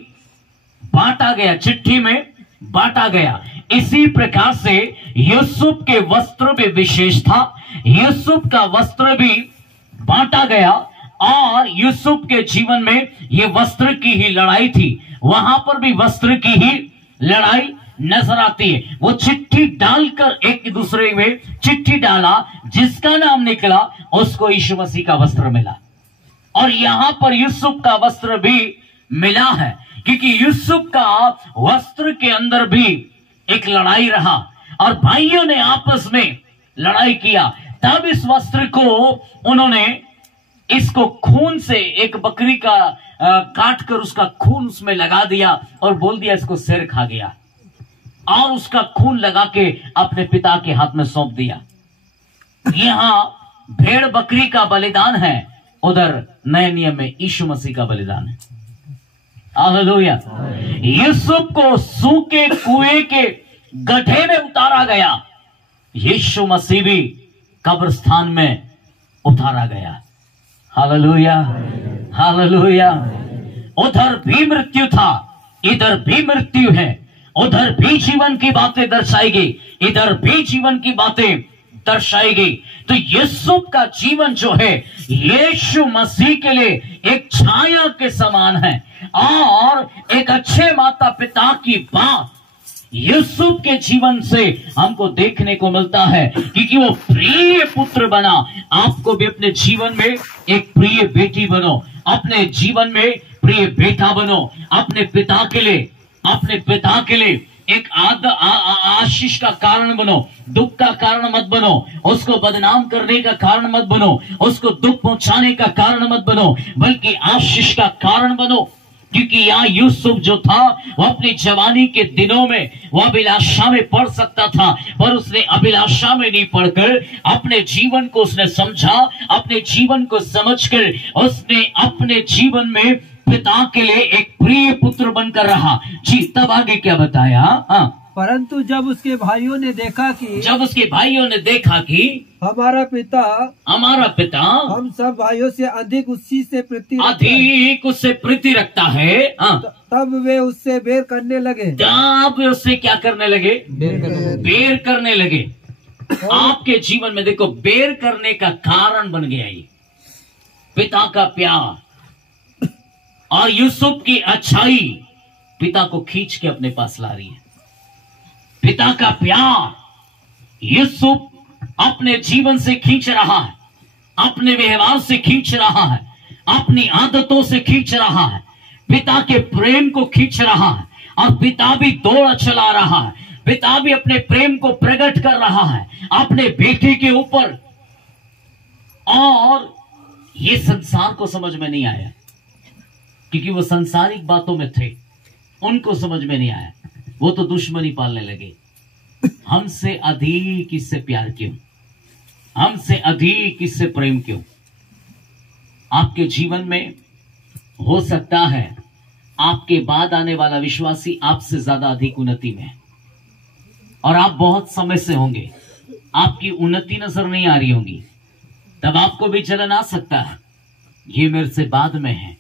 बांटा गया, चिट्ठी में बांटा गया, इसी प्रकार से यूसुफ के वस्त्र भी विशेष था। यूसुफ का वस्त्र भी बांटा गया और यूसुफ के जीवन में ये वस्त्र की ही लड़ाई थी। वहां पर भी वस्त्र की ही लड़ाई नजर आती है। वो चिट्ठी डालकर एक दूसरे में चिट्ठी डाला, जिसका नाम निकला उसको यीशु मसीह का वस्त्र मिला। और यहां पर यूसुफ का वस्त्र भी मिला है, क्योंकि यूसुफ का वस्त्र के अंदर भी एक लड़ाई रहा और भाइयों ने आपस में लड़ाई किया। तब इस वस्त्र को उन्होंने इसको खून से, एक बकरी का काट कर उसका खून उसमें लगा दिया और बोल दिया इसको शेर खा गया, और उसका खून लगा के अपने पिता के हाथ में सौंप दिया। यहां भेड़ बकरी का बलिदान है, उधर नए नियम में यीशु मसीह का बलिदान है। हालेलुया। यूसुफ को सूखे कुएं के गड्ढे में उतारा गया, यीशु मसीह भी कब्रिस्तान में उतारा गया। Hallelujah, hallelujah. उधर भी मृत्यु था, इधर भी मृत्यु है। उधर भी जीवन की बातें दर्शाएगी, इधर भी जीवन की बातें दर्शाएगी। तो यूसुफ का जीवन जो है यीशु मसीह के लिए एक छाया के समान है और एक अच्छे माता पिता की बात यूसुफ के जीवन से हमको देखने को मिलता है, क्योंकि वो प्रिय पुत्र बना। आपको भी अपने जीवन में एक प्रिय बेटी बनो, अपने जीवन में प्रिय बेटा बनो। अपने पिता के लिए एक आशीष का कारण बनो, दुख का कारण मत बनो, उसको बदनाम करने का कारण मत बनो, उसको दुख पहुंचाने का कारण मत बनो, बल्कि आशीष का कारण बनो। क्योंकि यहाँ यूसुफ जो था वो अपनी जवानी के दिनों में वो अभिलाषा में पढ़ सकता था, पर उसने अभिलाषा में नहीं पढ़कर अपने जीवन को उसने समझा, अपने जीवन को समझकर उसने अपने जीवन में पिता के लिए एक प्रिय पुत्र बनकर रहा। जी, तब आगे क्या बताया? हाँ, परंतु जब उसके भाइयों ने देखा कि हमारा पिता हम सब भाइयों से अधिक उससे प्रीति रखता है, तब वे उससे बेर करने लगे। तब वे उससे क्या करने लगे? बेर करने लगे। आपके जीवन में देखो, बेर करने का कारण बन गया ये पिता का प्यार और यूसुफ की अच्छाई पिता को खींच के अपने पास ला रही है। पिता का प्यार यूसुफ अपने जीवन से खींच रहा है, अपने व्यवहार से खींच रहा है, अपनी आदतों से खींच रहा है, पिता के प्रेम को खींच रहा है। और पिता भी दौड़ चला रहा है, पिता भी अपने प्रेम को प्रकट कर रहा है अपने बेटे के ऊपर। और ये संसार को समझ में नहीं आया, क्योंकि वो सांसारिक बातों में थे, उनको समझ में नहीं आया। वो तो दुश्मनी पालने लगे। हमसे अधिक इससे प्यार क्यों, हमसे अधिक इससे प्रेम क्यों? आपके जीवन में हो सकता है आपके बाद आने वाला विश्वासी आपसे ज्यादा अधिक उन्नति में है, और आप बहुत समय से होंगे, आपकी उन्नति नजर नहीं आ रही होगी, तब आपको भी जलन आ सकता है, ये मेरे से बाद में है,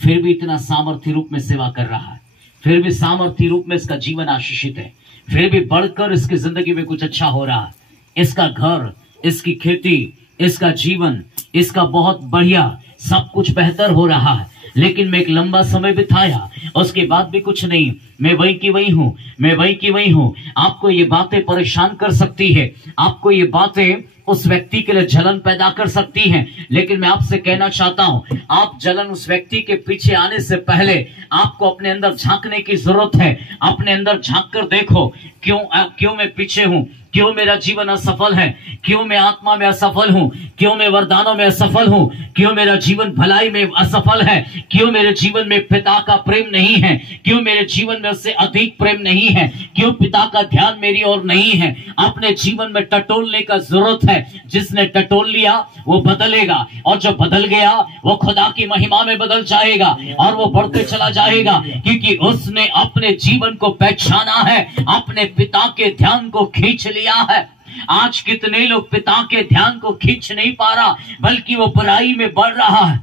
फिर भी इतना सामर्थ्य रूप में सेवा कर रहा है, फिर भी सामर्थ्य रूप में इसका जीवन आशीषित है, फिर भी बढ़कर इसकी जिंदगी में कुछ अच्छा हो रहा है, इसका घर, इसकी खेती, इसका जीवन, इसका बहुत बढ़िया सब कुछ बेहतर हो रहा है, लेकिन मैं एक लंबा समय बिताया, उसके बाद भी कुछ नहीं, मैं वही की वही हूं, मैं वही की वही हूं। आपको ये बातें परेशान कर सकती है, आपको ये बातें उस व्यक्ति के लिए जलन पैदा कर सकती हैं, लेकिन मैं आपसे कहना चाहता हूं, आप जलन उस व्यक्ति के पीछे आने से पहले आपको अपने अंदर झांकने की जरूरत है। अपने अंदर झांक कर देखो, क्यों मैं पीछे हूं, क्यों मेरा जीवन असफल है, क्यों मैं आत्मा में असफल हूं, क्यों मैं वरदानों में असफल हूं, क्यों मेरा जीवन भलाई में असफल है, क्यों मेरे जीवन में पिता का प्रेम नहीं है, क्यों मेरे जीवन में उससे अधिक प्रेम नहीं है, क्यों पिता का ध्यान मेरी ओर नहीं है। अपने जीवन में टटोलने का जरूरत है। जिसने टटोल लिया वो बदलेगा, और जो बदल गया वो खुदा की महिमा में बदल जाएगा और वो बढ़ते चला जाएगा, क्योंकि उसने अपने जीवन को पहचाना है, अपने पिता के ध्यान को खींच लिया है। आज कितने लोग पिता के ध्यान को खींच नहीं पा रहा, बल्कि वो बुराई में बढ़ रहा है,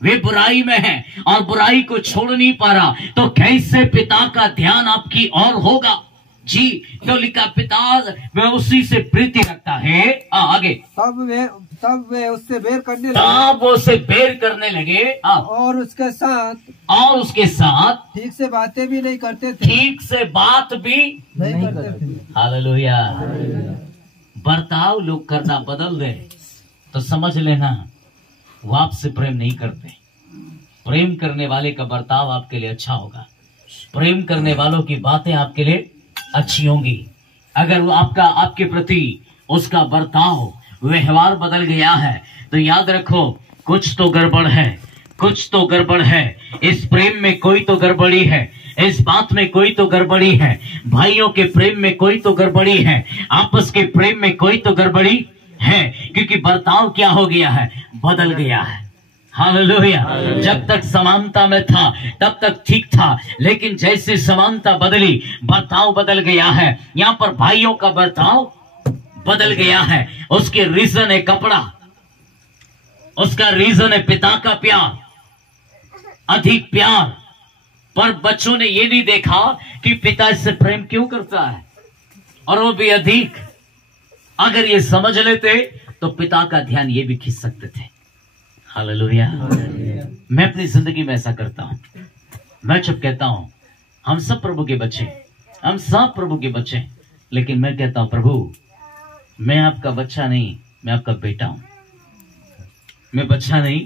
वे बुराई में है और बुराई को छोड़ नहीं पा रहा, तो कैसे पिता का ध्यान आपकी ओर होगा जी। तो लिखा, पिता वह उसी से प्रीति रखता है। आगे, तब वे उससे बेर करने लगे, तब वो उसे बेर करने लगे, और उसके साथ ठीक से बातें भी नहीं करते थे, ठीक से बात भी नहीं करते थे। हालेलुया। बर्ताव लोग करना बदल दे तो समझ लेना वो आपसे प्रेम नहीं करते। प्रेम करने वाले का बर्ताव आपके लिए अच्छा होगा, प्रेम करने वालों की बातें आपके लिए अच्छी होंगी। अगर वो आपके प्रति उसका बर्ताव, व्यवहार बदल गया है, तो याद रखो कुछ तो गड़बड़ है, कुछ तो गड़बड़ है। इस प्रेम में कोई तो गड़बड़ी है, इस बात में कोई तो गड़बड़ी है, भाइयों के प्रेम में कोई तो गड़बड़ी है, आपस के प्रेम में कोई तो गड़बड़ी है, क्योंकि बर्ताव क्या हो गया है, बदल गया है। हालेलुया। जब तक समानता में था तब तक ठीक था, लेकिन जैसे समानता बदली, बर्ताव बदल गया है। यहाँ पर भाइयों का बर्ताव बदल गया है। उसके रीजन है कपड़ा, उसका रीजन है पिता का प्यार, अधिक प्यार। पर बच्चों ने ये नहीं देखा कि पिता इससे प्रेम क्यों करता है, और वो भी अधिक। अगर ये समझ लेते तो पिता का ध्यान ये भी खींच सकते थे। हालेलुया। मैं अपनी जिंदगी में ऐसा करता हूं। मैं जब कहता हूं हम सब प्रभु के बच्चे, हम सब प्रभु के बच्चे, लेकिन मैं कहता हूं प्रभु मैं आपका बच्चा नहीं, मैं आपका बेटा हूं। मैं बच्चा नहीं,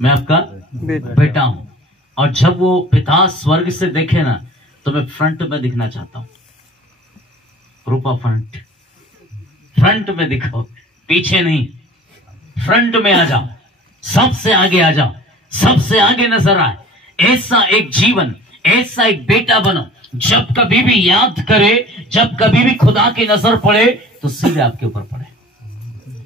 मैं आपका बेटा हूं। और जब वो पिता स्वर्ग से देखे ना, तो मैं फ्रंट में दिखना चाहता हूं। रूपा फ्रंट में दिखो, पीछे नहीं, फ्रंट में आ जाओ, सबसे आगे आ जाओ, सबसे आगे नजर आए। ऐसा एक जीवन, ऐसा एक बेटा बनो, जब कभी भी याद करे, जब कभी भी खुदा की नजर पड़े तो सीधे आपके ऊपर पड़े,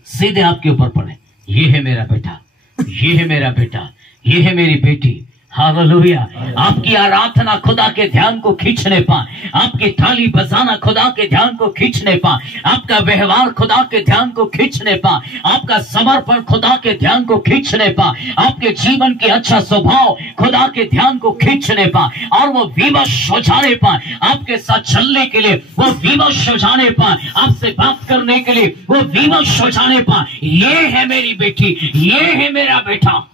सीधे आपके ऊपर पड़े। ये है मेरा बेटा, ये है मेरा बेटा, ये है मेरी बेटी। हालेलुया। आपकी आराधना खुदा के ध्यान को खींचने पाए, आपकी थाली बजाना खुदा के ध्यान को खींचने पाए, आपका व्यवहार खुदा के ध्यान को खींचने पाए, आपका समर्पण खुदा के ध्यान को खींचने पाए, आपके जीवन के अच्छा स्वभाव खुदा के ध्यान को खींचने पाए, और वो विवश हो जाने पाए आपके साथ चलने के लिए, वो विवश हो जाने पाए आपसे बात करने के लिए, वो विवश हो जाने पाए। ये है मेरी बेटी, ये है मेरा बेटा।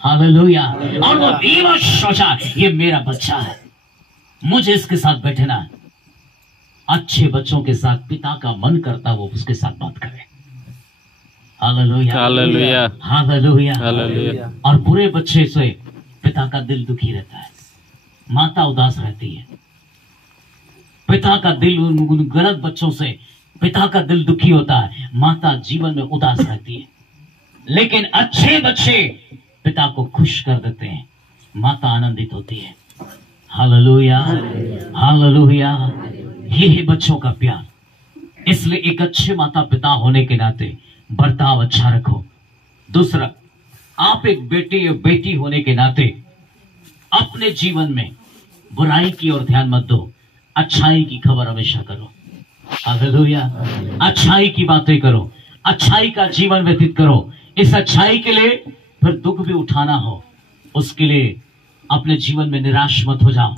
हालेलुया। और वो विवश हो जाए, ये मेरा बच्चा है, मुझे इसके साथ बैठना है। अच्छे बच्चों के साथ पिता का मन करता वो उसके साथ बात करे। Hallelujah, hallelujah, hallelujah, hallelujah. और बुरे बच्चे से पिता का दिल दुखी रहता है, माता उदास रहती है। पिता का दिल, गलत बच्चों से पिता का दिल दुखी होता है, माता जीवन में उदास रहती है। लेकिन अच्छे बच्चे पिता को खुश कर देते हैं, माता आनंदित होती है। Hallelujah, hallelujah. ये है बच्चों का प्यार। इसलिए एक अच्छे माता पिता होने के नाते बर्ताव अच्छा रखो। दूसरा, आप एक बेटे या बेटी होने के नाते अपने जीवन में बुराई की ओर ध्यान मत दो, अच्छाई की खबर हमेशा करो। हालेलुया। अच्छाई की बातें करो, अच्छाई का जीवन व्यतीत करो। इस अच्छाई के लिए फिर दुख भी उठाना हो, उसके लिए अपने जीवन में निराश मत हो जाओ।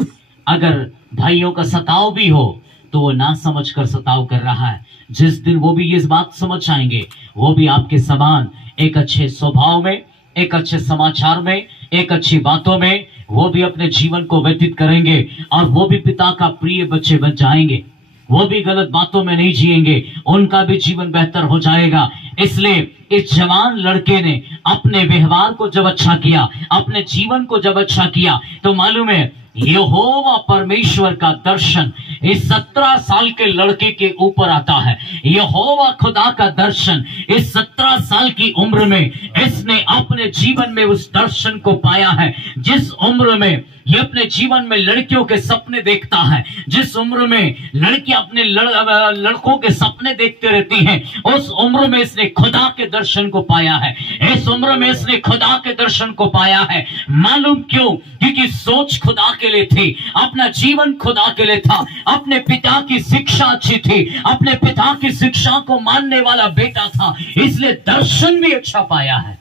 अगर भाइयों का सताव भी हो तो वो ना समझ कर सताव कर रहा है। जिस दिन वो भी ये बात समझ आएंगे, वो भी आपके समान एक अच्छे स्वभाव में, एक अच्छे समाचार में, एक अच्छी बातों में वो भी अपने जीवन को व्यतीत करेंगे और वो भी पिता का प्रिय बच्चे बन जाएंगे। वो भी गलत बातों में नहीं जिएंगे, उनका भी जीवन बेहतर हो जाएगा। इसलिए इस जवान लड़के ने अपने व्यवहार को जब अच्छा किया, अपने जीवन को जब अच्छा किया, तो मालूम है यहोवा परमेश्वर का दर्शन इस 17 साल के लड़के के ऊपर आता है। यहोवा खुदा का दर्शन इस 17 साल की उम्र में इसने अपने जीवन में उस दर्शन को पाया है। जिस उम्र में ये अपने जीवन में लड़कियों के सपने देखता है, जिस उम्र में लड़कियां अपने लड़कों के सपने देखते रहती हैं, उस उम्र में इसने खुदा के दर्शन को पाया है। इस उम्र में इसने खुदा के दर्शन को पाया है। मालूम क्यों? क्योंकि सोच खुदा के लिए थी, अपना जीवन खुदा के लिए था, अपने पिता की शिक्षा अच्छी थी, अपने पिता की शिक्षा को मानने वाला बेटा था, इसलिए दर्शन भी अच्छा पाया है।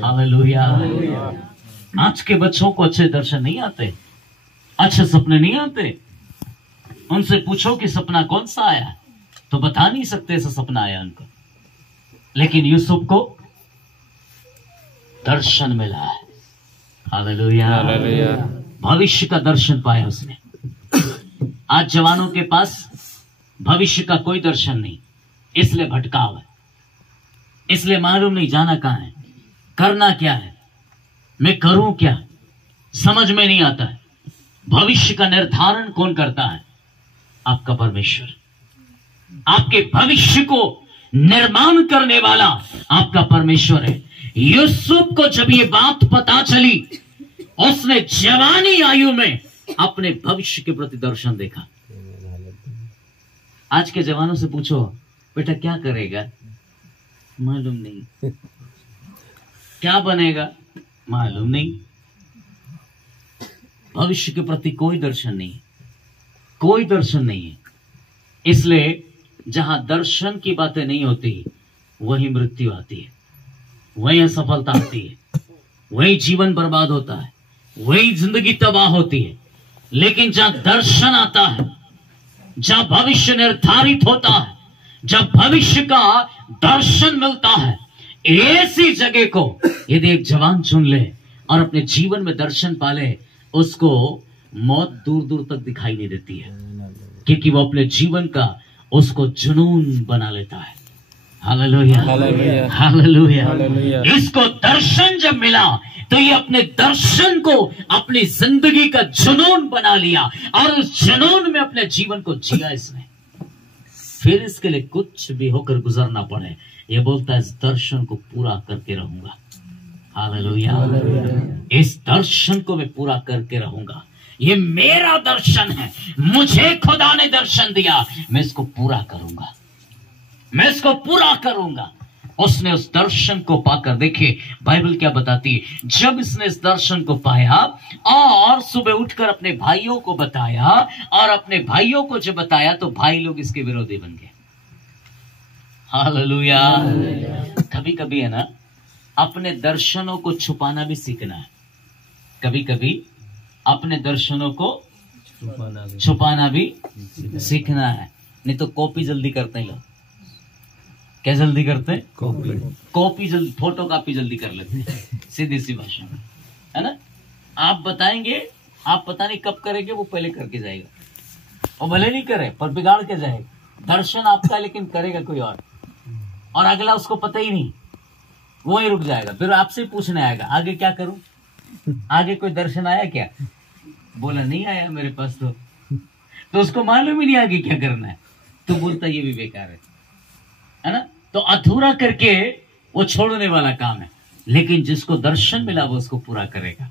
हालेलुया। आज के बच्चों को अच्छे दर्शन नहीं आते, अच्छे सपने नहीं आते। उनसे पूछो कि सपना कौन सा आया, तो बता नहीं सकते ऐसा सपना आया उनको। लेकिन यूसुफ को दर्शन मिला है। हालेलुया। भविष्य का दर्शन पाया उसने। आज जवानों के पास भविष्य का कोई दर्शन नहीं, इसलिए भटकाव है, इसलिए मालूम नहीं जाना कहां है, करना क्या है, मैं करूं क्या, समझ में नहीं आता है। भविष्य का निर्धारण कौन करता है? आपका परमेश्वर। आपके भविष्य को निर्माण करने वाला आपका परमेश्वर है। यूसुफ को जब ये बात पता चली, उसने जवानी आयु में अपने भविष्य के प्रति दर्शन देखा। आज के जवानों से पूछो बेटा क्या करेगा, मालूम नहीं। क्या बनेगा, मालूम नहीं। भविष्य के प्रति कोई दर्शन नहीं, कोई दर्शन नहीं है। इसलिए जहां दर्शन की बातें नहीं होती वही मृत्यु आती है, वही असफलता आती है, वही जीवन बर्बाद होता है, वही जिंदगी तबाह होती है। लेकिन जहां दर्शन आता है, जहां भविष्य निर्धारित होता है, जब भविष्य का दर्शन मिलता है, ऐसी जगह को यदि एक जवान चुन ले और अपने जीवन में दर्शन पाले, उसको मौत दूर दूर तक दिखाई नहीं देती है, क्योंकि वो अपने जीवन का उसको जुनून बना लेता है। Hallelujah, hallelujah. इसको दर्शन जब मिला तो ये अपने दर्शन को अपनी जिंदगी का जुनून बना लिया और उस जुनून में अपने जीवन को जिया इसने। फिर इसके लिए कुछ भी होकर गुजरना पड़े, ये बोलता है इस दर्शन को पूरा करके रहूंगा। हालेलुया। इस दर्शन को मैं पूरा करके रहूंगा। ये मेरा दर्शन है, मुझे खुदा ने दर्शन दिया, मैं इसको पूरा करूंगा, मैं इसको पूरा करूंगा। उसने उस दर्शन को पाकर, देखिए बाइबल क्या बताती है, जब इसने इस दर्शन को पाया और सुबह उठकर अपने भाइयों को बताया, और अपने भाइयों को जब बताया तो भाई लोग इसके विरोधी बन गए। हालेलुया। कभी कभी है ना, अपने दर्शनों को छुपाना भी सीखना है। कभी कभी अपने दर्शनों को छुपाना भी सीखना है, नहीं तो कॉपी जल्दी करते हैं लोग। क्या जल्दी करते हैं? कॉपी जल्दी, फोटो कॉपी जल्दी कर लेते हैं, सीधी सी भाषा में, है ना। आप बताएंगे, आप पता नहीं कब करेंगे, वो पहले करके जाएगा, और भले नहीं करे पर बिगाड़ के जाएगा। दर्शन आपका, लेकिन करेगा कोई और अगला उसको पता ही नहीं, वो ही रुक जाएगा, फिर आपसे पूछने आएगा आगे क्या करूं, आगे कोई दर्शन आया क्या? बोला नहीं आया मेरे पास, तो उसको मालूम ही नहीं आगे क्या करना है, तो बोलता ये भी बेकार है ना। तो अधूरा करके वो छोड़ने वाला काम है, लेकिन जिसको दर्शन मिला वो उसको पूरा करेगा।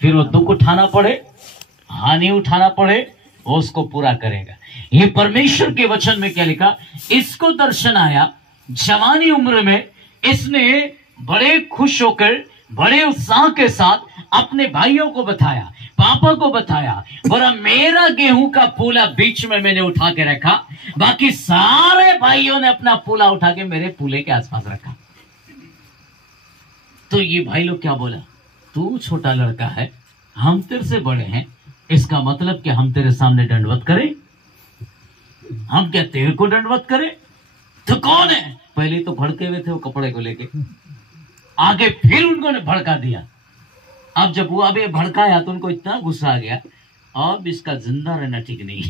फिर वो दुख उठाना पड़े, हानि उठाना पड़े, वो उसको पूरा करेगा। ये परमेश्वर के वचन में क्या लिखा, इसको दर्शन आया जवानी उम्र में, इसने बड़े खुश होकर, बड़े उत्साह के साथ अपने भाइयों को बताया, पापा को बताया, बोला मेरा गेहूं का पूला बीच में मैंने उठा के रखा, बाकी सारे भाइयों ने अपना पूला उठा के मेरे पूले के आसपास रखा। तो ये भाई लोग क्या बोला, तू छोटा लड़का है, हम तेरे से बड़े हैं, इसका मतलब कि हम तेरे सामने दंडवत करें? हम क्या तेरे को दंडवत करें? तो कौन है? पहले तो भड़के हुए थे वो कपड़े को लेके, आगे फिर उन्होंने भड़का दिया। अब जब वो अभी भड़काया तो उनको इतना गुस्सा आ गया, अब इसका जिंदा रहना ठीक नहीं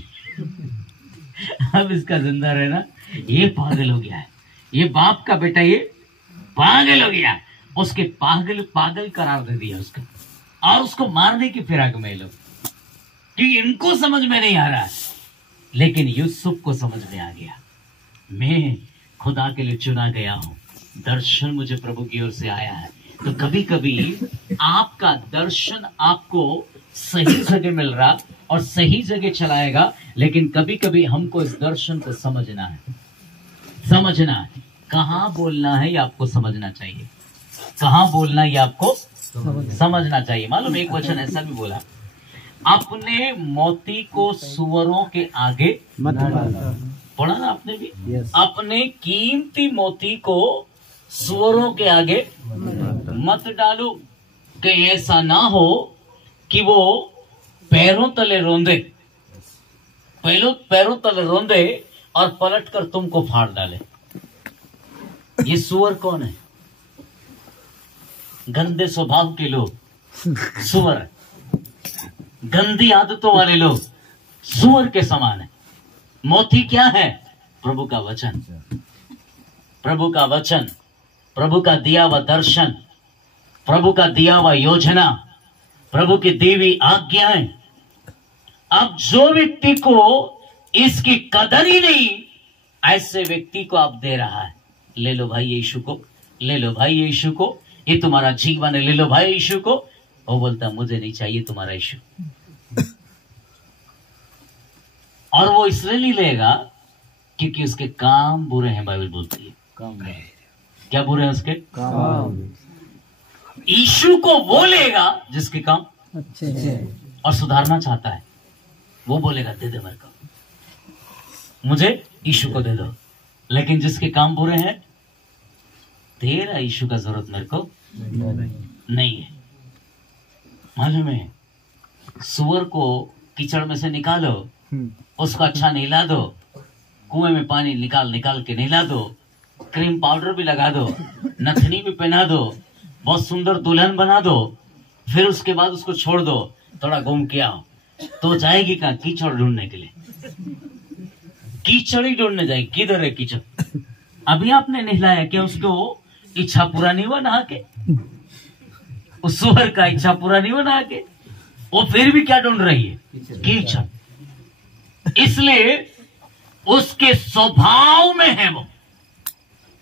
अब इसका जिंदा रहना, ये पागल हो गया है, ये बाप का बेटा ये पागल हो गया। उसके पागल करार दे दिया उसका, और उसको मारने की फिराक में लोग, क्योंकि इनको समझ में नहीं आ रहा है। लेकिन यूसुफ को समझ में आ गया, मैं खुदा के लिए चुना गया हूं, दर्शन मुझे प्रभु की ओर से आया है। तो कभी कभी आपका दर्शन आपको सही जगह मिल रहा और सही जगह चलाएगा, लेकिन कभी कभी हमको इस दर्शन को समझना है, कहाँ बोलना है ये आपको समझना चाहिए, कहाँ बोलना ये आपको समझना चाहिए। मालूम एक वचन ऐसा भी बोला, अपने मोती को सुअरों के आगे मत डालो। पढ़ा ना आपने भी, अपने कीमती मोती को सुअरों के आगे मत डालो, कि ऐसा ना हो कि वो पैरों तले रोंदे और पलटकर तुमको फाड़ डाले। ये सुअर कौन है? गंदे स्वभाव के लोग सुअर, गंदी आदतों वाले लोग सुअर के समान है। मोती क्या है? प्रभु का वचन, प्रभु का वचन, प्रभु का दिया हुआ दर्शन, प्रभु का दिया हुआ योजना, प्रभु की दी हुई आज्ञाएं। अब जो व्यक्ति को इसकी कदर ही नहीं, ऐसे व्यक्ति को आप दे रहा है, ले लो भाई यीशु को, ले लो भाई यीशु को, ये तुम्हारा जीवन है, ले लो भाई यीशु को। वो बोलता मुझे नहीं चाहिए तुम्हारा यीशु। और वो इसलिए नहीं लेगा क्योंकि उसके काम बुरे हैं। बाइबल बोलती है काम है। क्या बुरे हैं उसके काम? यीशु को वो लेगा जिसके काम अच्छे हैं और सुधारना चाहता है, वो बोलेगा दे दे मेरे को, मुझे यीशु को दे दो। लेकिन जिसके काम बुरे हैं, तेरा यीशु का जरूरत मेरे को नहीं है। मालूम है, सुअर को कीचड़ में से निकालो, उसको अच्छा नहला दो, कुएं में पानी निकाल के नहला दो, क्रीम पाउडर भी लगा दो, नथनी भी पहना दो, बहुत सुंदर दुल्हन बना दो, फिर उसके बाद उसको छोड़ दो, थोड़ा घूम के आओ, तो जाएगी कहाँ? कीचड़ ढूंढने के लिए, कीचड़ ही ढूंढने जाएगी। किधर है कीचड़? अभी आपने नहलाया क्या? उसको इच्छा पूरा नहीं हुआ नहा के, उस सुअर का इच्छा पूरा नहीं हुआ नहा के, वो फिर भी क्या ढूंढ रही है? कीचड़। इसलिए उसके स्वभाव में है, वो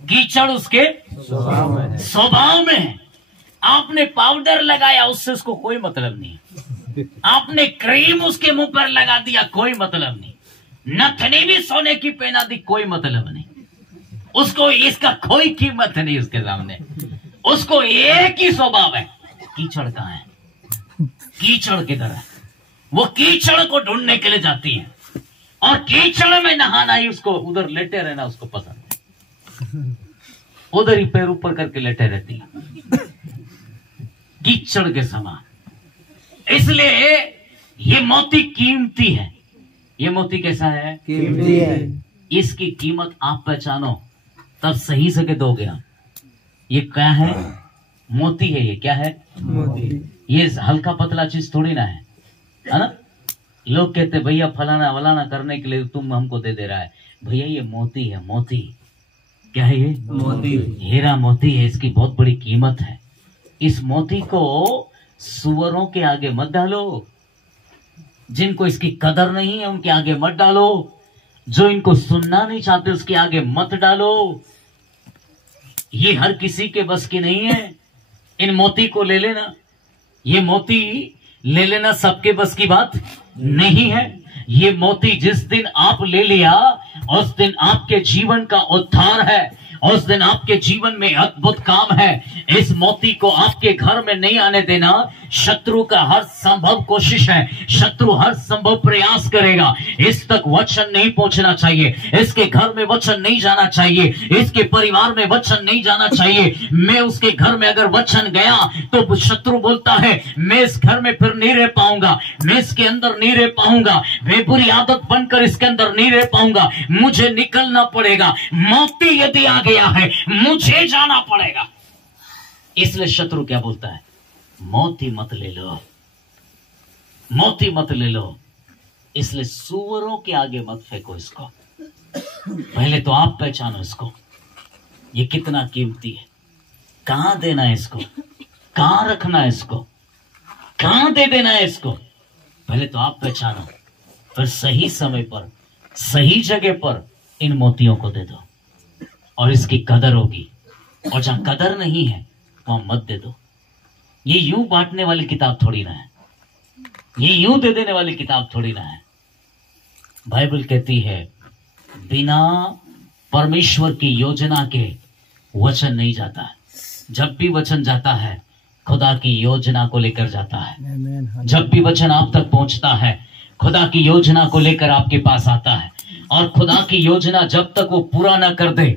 कीचड़ उसके स्वभाव में है। आपने पाउडर लगाया, उससे उसको कोई मतलब नहीं। आपने क्रीम उसके मुंह पर लगा दिया, कोई मतलब नहीं। नथनी भी सोने की पहना दी, कोई मतलब नहीं। उसको इसका कोई कीमत नहीं उसके सामने। उसको एक ही स्वभाव है, कीचड़ कहाँ है? कीचड़ किधर है? वो कीचड़ को ढूंढने के लिए जाती है, और कीचड़ में नहाना ही उसको, उधर लेटे रहना उसको पसंद है, उधर ही पैर ऊपर करके लेटे रहती है, कीचड़ के समान। इसलिए ये मोती कीमती है। ये मोती कैसा है? कीमती है। इसकी कीमत आप पहचानो तब सही जगह दोगे आप। ये क्या है? मोती है। ये क्या है? मोती। ये हल्का पतला चीज थोड़ी ना है ना? लोग कहते भैया फलाना वलाना करने के लिए तुम हमको दे रहा है। भैया ये मोती है, मोती। क्या है ये? मोती। हीरा मोती है, इसकी बहुत बड़ी कीमत है। इस मोती को सुअरों के आगे मत डालो, जिनको इसकी कदर नहीं है उनके आगे मत डालो, जो इनको सुनना नहीं चाहते उसके आगे मत डालो। ये हर किसी के बस की नहीं है। इन मोती को ले लेना, ये मोती ले लेना सबके बस की बात नहीं है। ये मोती जिस दिन आप ले लिया, उस दिन आपके जीवन का उद्धार है, उस दिन आपके जीवन में अद्भुत काम है। इस मोती को आपके घर में नहीं आने देना। शत्रु का हर संभव कोशिश है, शत्रु हर संभव प्रयास करेगा। इस तक वचन नहीं पहुंचना चाहिए, इसके घर में वचन नहीं जाना चाहिए, इसके परिवार में वचन नहीं जाना चाहिए। मैं उसके घर में अगर वचन गया तो शत्रु बोलता है मैं इस घर में फिर नहीं रह पाऊंगा, मैं इसके अंदर नहीं रह पाऊंगा, मैं बुरी आदत बनकर इसके अंदर नहीं रह पाऊंगा, मुझे निकलना पड़ेगा। मोती यदि आ गया है मुझे जाना पड़ेगा। इसलिए शत्रु क्या बोलता है, मोती मत ले लो, मोती मत ले लो। इसलिए सूअरों के आगे मत फेंको इसको, पहले तो आप पहचानो इसको, ये कितना कीमती है, कहां देना है इसको, कहां रखना है इसको, कहां दे देना है इसको। पहले तो आप पहचानो, फिर सही समय पर सही जगह पर इन मोतियों को दे दो और इसकी कदर होगी। और जहां कदर नहीं है वहां मत दे दो। ये यूं बांटने वाली किताब थोड़ी ना है, ये यूं दे देने वाली किताब थोड़ी ना है। बाइबल कहती है बिना परमेश्वर की योजना के वचन नहीं जाता। जब भी वचन जाता है खुदा की योजना को लेकर जाता है। जब भी वचन आप तक पहुंचता है खुदा की योजना को लेकर आपके पास आता है। और खुदा की योजना जब तक वो पूरा ना कर दे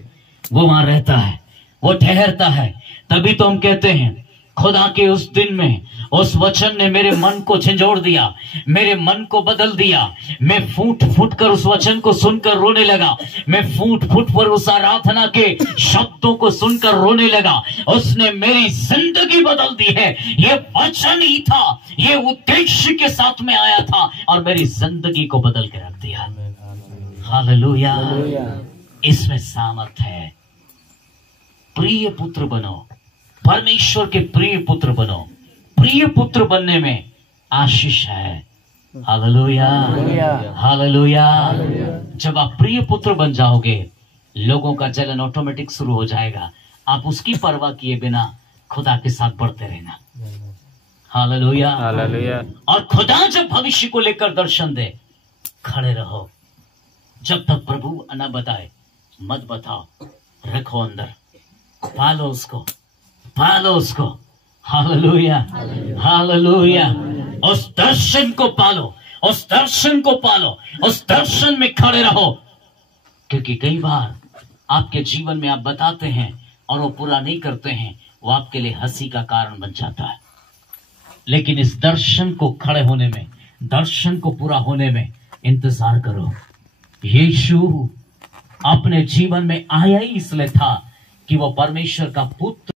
वो वहां रहता है, वो ठहरता है। तभी तो हम कहते हैं खुदा के उस दिन में उस वचन ने मेरे मन को झंझोड़ दिया, मेरे मन को बदल दिया। मैं फूट फूट कर उस वचन को सुनकर रोने लगा, मैं फूट फूट कर उस आराधना के शब्दों को सुनकर रोने लगा। उसने मेरी जिंदगी बदल दी है। ये वचन ही था, ये उद्देश्य के साथ में आया था और मेरी जिंदगी को बदल के रख दिया। हालेलुया। इसमें सामर्थ है। प्रिय पुत्र बनो, परमेश्वर के प्रिय पुत्र बनो। प्रिय पुत्र बनने में आशीष है। Hallelujah, hallelujah. जब आप प्रिय पुत्र बन जाओगे लोगों का जलन ऑटोमेटिक शुरू हो जाएगा। आप उसकी परवाह किए बिना खुदा के साथ बढ़ते रहना। Hallelujah, hallelujah. और खुदा जब भविष्य को लेकर दर्शन दे खड़े रहो। जब तक प्रभु न बताए मत बताओ, रखो अंदर, पालो उसको, पालो उसको। Hallelujah, hallelujah. उस दर्शन को पालो, उस दर्शन को पालो, उस दर्शन में खड़े रहो। क्योंकि कई बार आपके जीवन में आप बताते हैं और वो पूरा नहीं करते हैं, वो आपके लिए हंसी का कारण बन जाता है। लेकिन इस दर्शन को खड़े होने में, दर्शन को पूरा होने में इंतजार करो। यीशु अपने जीवन में आया ही इसलिए था कि वो परमेश्वर का पुत्र